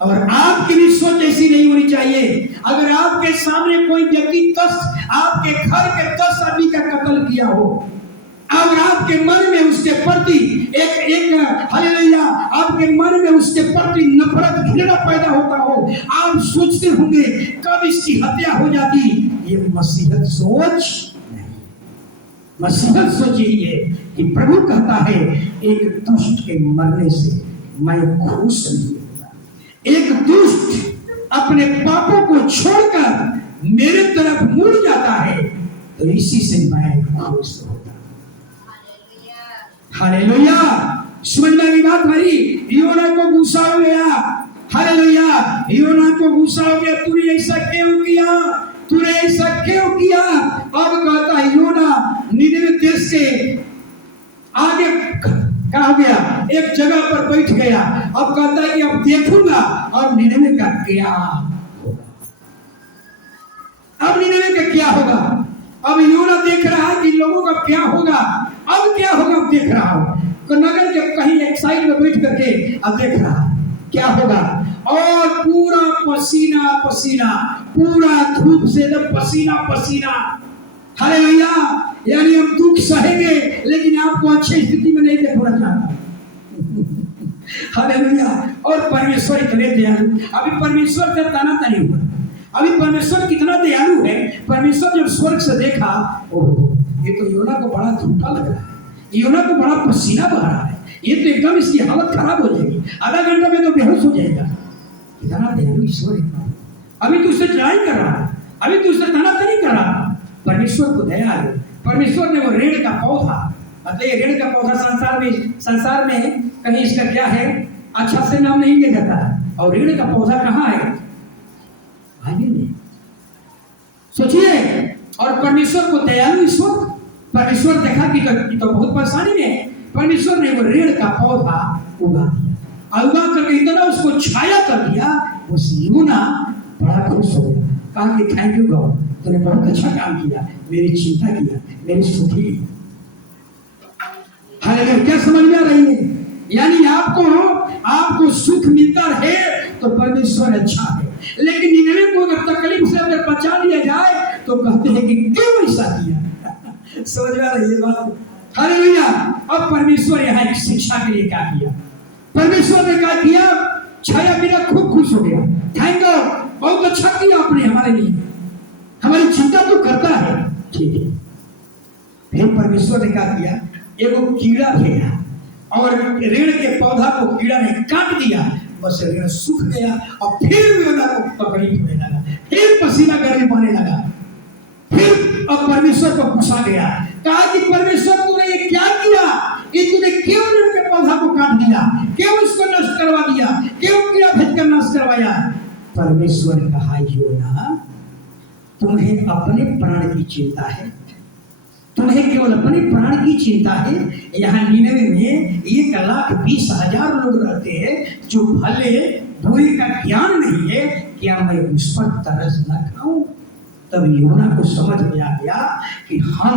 और आपकी भी सोच ऐसी नहीं होनी चाहिए। अगर आपके सामने कोई व्यक्ति 10 आपके घर के 10 आदमी का कत्ल किया हो और आपके मन में उसके प्रति एक हालेलुया, आपके मन में उसके प्रति नफरत घृणा पैदा होता हो, आप सोचते होंगे कब इसकी हत्या हो जाती। ये मसीहत सोच नहीं। मसीहत सोच यही है कि प्रभु कहता है एक दुष्ट के मरने से मैं खुश नहीं होता। एक दुष्ट अपने पापों को छोड़कर मेरे तरफ मुड़ जाता है तो इसी से मैं खुश होता। हालेलुया। समझने की बात भरी। योना को गुस्सा हो गया। हालेलुया। योना को गुस्सा हो गया, तूने ऐसा क्यों किया, तूने ऐसा क्यों किया। अब कहता है योना निनवे देश के आगे क्या हो गया, एक जगह पर बैठ गया। अब कहता है कि अब देखूंगा अब निनवे का क्या होगा। अब निनवे का क्या होगा। अब योना देख रहा है कि लोगों का क्या होगा। अब क्या होगा, अब देख रहा हूं तो नगर के कहीं एक साइड में बैठ करके अब देख रहा है क्या होगा। और पूरा पसीना पसीना, पूरा धूप से एकदम पसीना पसीना। हालेलुया। यानी हम दुख सहेंगे लेकिन आपको अच्छी स्थिति में नहीं देखना चाहता। हालेलुया। और परमेश्वर इतने दयालु। अभी परमेश्वर का ताना तानी हुआ। अभी परमेश्वर कितना दयालु है। परमेश्वर जब स्वर्ग से देखा, ओह ये तो योना को बड़ा झूठा लग रहा है, योना को बड़ा पसीना बह रहा है, ये तो एकदम इसकी हालत खराब हो जाएगी, आधा घंटा में तो बेहोश हो जाएगा। इतना दयालु ईश्वर है। अभी तो उससे लड़ाई कर रहा है, अभी तो उससे तानातानी कर रहा है। परमेश्वर को दया है। परमेश्वर ने वो रेड़ का पौधा, मतलब ये रेड़ का पौधा संसार में कहीं इसका क्या है अच्छा से नाम नहीं लिया जाता है। और रेड़ का पौधा कहाँ है? आगे में सोचिए। और परमेश्वर को दयालु ईश्वर, परमेश्वर देखा कि तो बहुत परेशानी में है। परमेश्वर ने वो रेड़ का पौधा उगा दिया और उगा करके इतना उसको छाया कर दिया, उस योना बड़ा खुश हो गया। कहा कि थैंक यू गॉड, तूने बहुत अच्छा काम किया, मेरी चिंता किया, मेरी स्तुति की। हालेलुया। क्या समझ में आ रही है? यानी आपको सुख मिलता रहे तो परमेश्वर अच्छा है, लेकिन निगले को अगर तकलीफ से अगर बचा लिया जाए तो कहते हैं कि क्यों ऐसा किया। समझ में आ रही है बात? हालेलुया। अब परमेश्वर यहाँ एक शिक्षा के लिए क्या किया? परमेश्वर ने क्या किया? छाया मेरा खूब खुश हो गया, थैंक गॉड, बहुत अच्छा किया आपने हमारे लिए, हमारी चिंता तो करता है, ठीक है। फिर परमेश्वर ने क्या किया? एगो कीड़ा भेजा और ऋण के पौधा को कीड़ा ने काट दिया, बस ऋण सूख गया और फिर योना को तकलीफ होने लगा, फिर पसीना गर्मी बहने लगा। फिर अब परमेश्वर को गुस्सा गया, कहा कि परमेश्वर तूने ये क्या किया? ये तूने क्यों ऋण के पौधा को काट दिया? क्यों इसको नष्ट करवा दिया? क्यों कीड़ा भेज कर नष्ट करवाया? परमेश्वर ने कहा, योना तुम्हें अपने प्राण की चिंता है, तुम्हें केवल अपने प्राण की चिंता है। यहाँ नीनवे में 1,20,000 लोग रहते हैं जो भले बुरे का ज्ञान नहीं है, क्या मैं उस पर तरस न खाऊं? तब योना को समझ में आ गया कि हम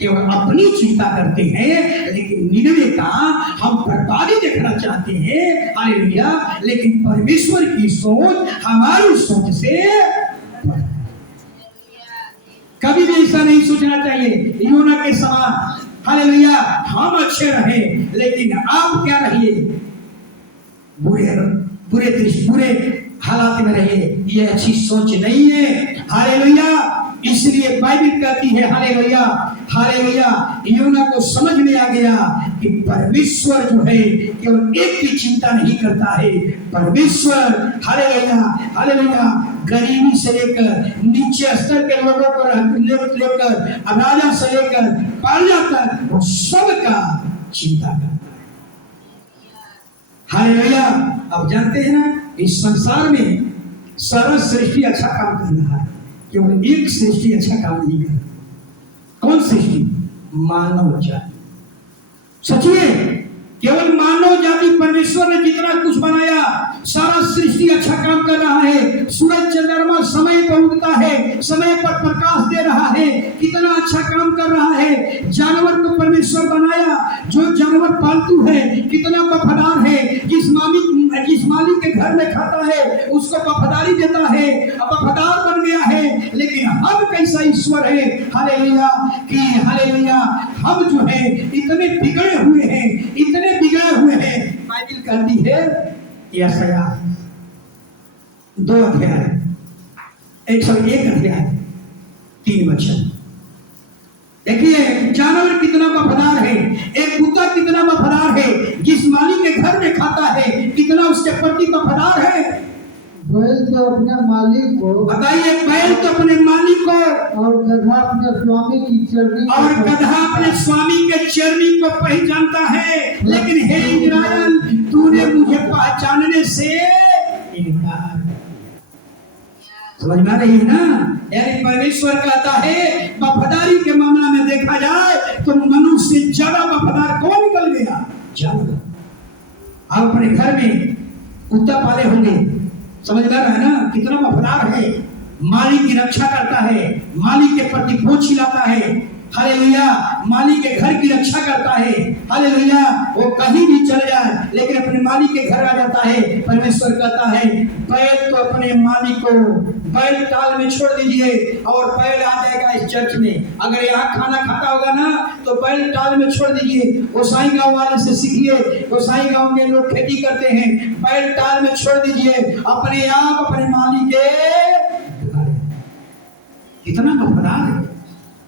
केवल अपनी चिंता करते हैं, लेकिन नीनवे का हम बर्बादी देखना चाहते हैं। हालेलुया। लेकिन परमेश्वर की सोच हमारी सोच से कभी भी ऐसा नहीं सोचना चाहिए योना के समान। हालेलुया। हम अच्छे रहे लेकिन आप क्या रहिए? बुरे हालात में रहिए, ये अच्छी सोच नहीं है। हालेलुया। इसलिए बाइबल कहती है, हालेलुया हालेलुया, योना को समझ में आ गया कि परमेश्वर जो है केवल एक की चिंता नहीं करता है। परमेश्वर हालेलुया हालेलुया गरीबी से लेकर नीचे स्तर के लोगों को लेकर राजा से लेकर पालिया तक वो सबका चिंता करता है। हालेलुया। अब जानते हैं ना, इस संसार में सारा सृष्टि अच्छा काम कर रहा है, केवल एक सृष्टि अच्छा काम नहीं कर। कौन सृष्टि? मानव जाति। सचिए केवल मानव जाति परमेश्वर ने जितना कुछ बनाया सारा सृष्टि अच्छा काम कर रहा है। सूरज चंद्रमा समय पर उगता है, समय पर प्रकाश दे रहा है, कितना अच्छा काम कर रहा है। जानवर को परमेश्वर बनाया, जो जानवर पालतू है कितना वफादार है, जिस मालिक के घर में खाता है उसको वफादारी देता है, वफादार बन गया है। लेकिन हम कैसा ईश्वर है, हालेलुया, कि हालेलुया हम जो है इतने बिगड़े हुए हैं, इतने बिगड़े हुए हैं। बाइबल कहती है यशायाह 2 अध्याय 101 अध्याय 3 वचन, देखिए जानवर कितना वफादार है, एक कुत्ता कितना वफादार है, जिस मालिक के घर में खाता है कितना उसके प्रति वफादार है। बैल तो अपने मालिक को, बताइए, बैल तो अपने मालिक को, और गधा अपने स्वामी की चरनी, और गधा अपने स्वामी के चरनी को पहचानता है। लेकिन हे इस्राएल, तूने मुझे पहचानने से इनकार। समझ में आ रही है ना? यानी परमेश्वर कहता है वफादारी के मामला में देखा जाए तो मनुष्य से ज्यादा वफादार कौन निकल गया? जानवर। आप अपने घर में कुत्ता पाले होंगे, समझदार है ना, कितना वफादार है, मालिक की रक्षा करता है, मालिक के प्रति बोझ खिलाता है। हालेलुया। मालिक के घर की रक्षा करता है। हालेलुया। वो कहीं भी चले जाए लेकिन अपने मालिक के घर आ जाता है। परमेश्वर कहता है बैल तो अपने मालिक को बैल टाल में छोड़ दीजिए और बैल आ जाएगा इस चर्च में। अगर यहाँ खाना खाता होगा ना तो बैल टाल में छोड़ दीजिए। गोसाई गांव वाले से सीखिए, गोसाई गांव में लोग खेती करते हैं, बैल टाल में छोड़ दीजिए, अपने आप अपने मालिक के घर। कितना वफादार है।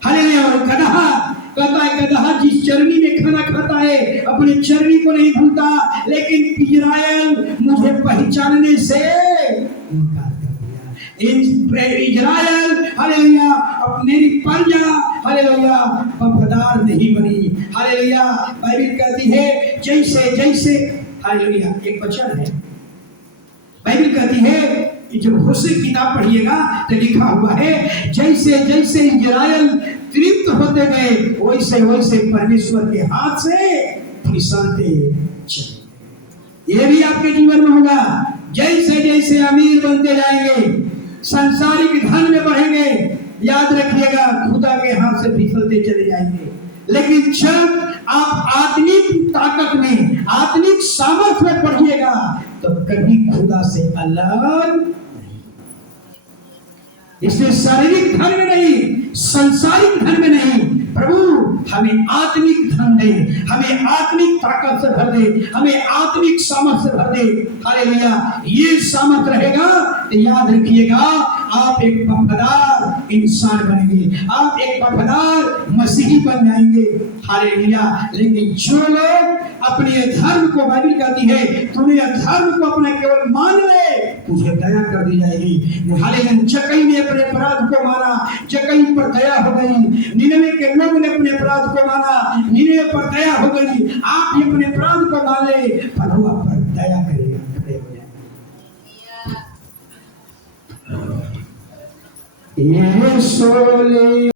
हालेलुया। और गदहा कहता है, गदहा जिस चरनी में खाना खाता है अपने चरनी को नहीं भूलता, लेकिन इस्राएल मुझे पहचानने से इनकार कर दिया। इस्राएल हालेलुया अब मेरी प्रजा हालेलुया वफादार नहीं बनी। हालेलुया। बाइबल कहती है जैसे जैसे हालेलुया, एक वचन है, बाइबल कहती है जब होशे किताब पढ़िएगा तो लिखा हुआ है जैसे जैसे इस्राएल तृप्त होते गए वैसे वैसे परमेश्वर के हाथ से फिसलते चले। ये भी आपके जीवन में होगा। जैसे जैसे अमीर बनते जाएंगे संसारिक धन में बढ़ेंगे, याद रखिएगा खुदा के हाथ से फिसलते चले जाएंगे। लेकिन जब आप आत्मिक ताकत में, आत्मिक सामर्थ्य में बढ़िएगा तो कभी खुदा से अलग नहीं। इसलिए शारीरिक धन में नहीं, संसारिक धन में नहीं, प्रभु हमें आत्मिक धन दे, हमें आत्मिक ताकत से भर दे, हमें आत्मिक सामर्थ्य से भर दे। हालेलुया। ये सामर्थ्य रहेगा तो याद रखिएगा आप एक वफादार इंसान बनेंगे, आप एक वफादार मसीही बन जाएंगे। हालेलुया। लेकिन जो लोग अपने धर्म को, बाइबल कहती है तूने धर्म को अपना केवल मान ले, तुझे दया कर दी जाएगी। हालेलुया। जक्कई ने अपने अपराध को माना, जक्कई पर दया हो गई। निनवे के लोगों ने अपने अपराध को माना, निनवे पर दया हो गई। आप भी अपने अपराध को मान ले, प्रभु आप पर दया करेगा। खड़े हो जाए। ये सोले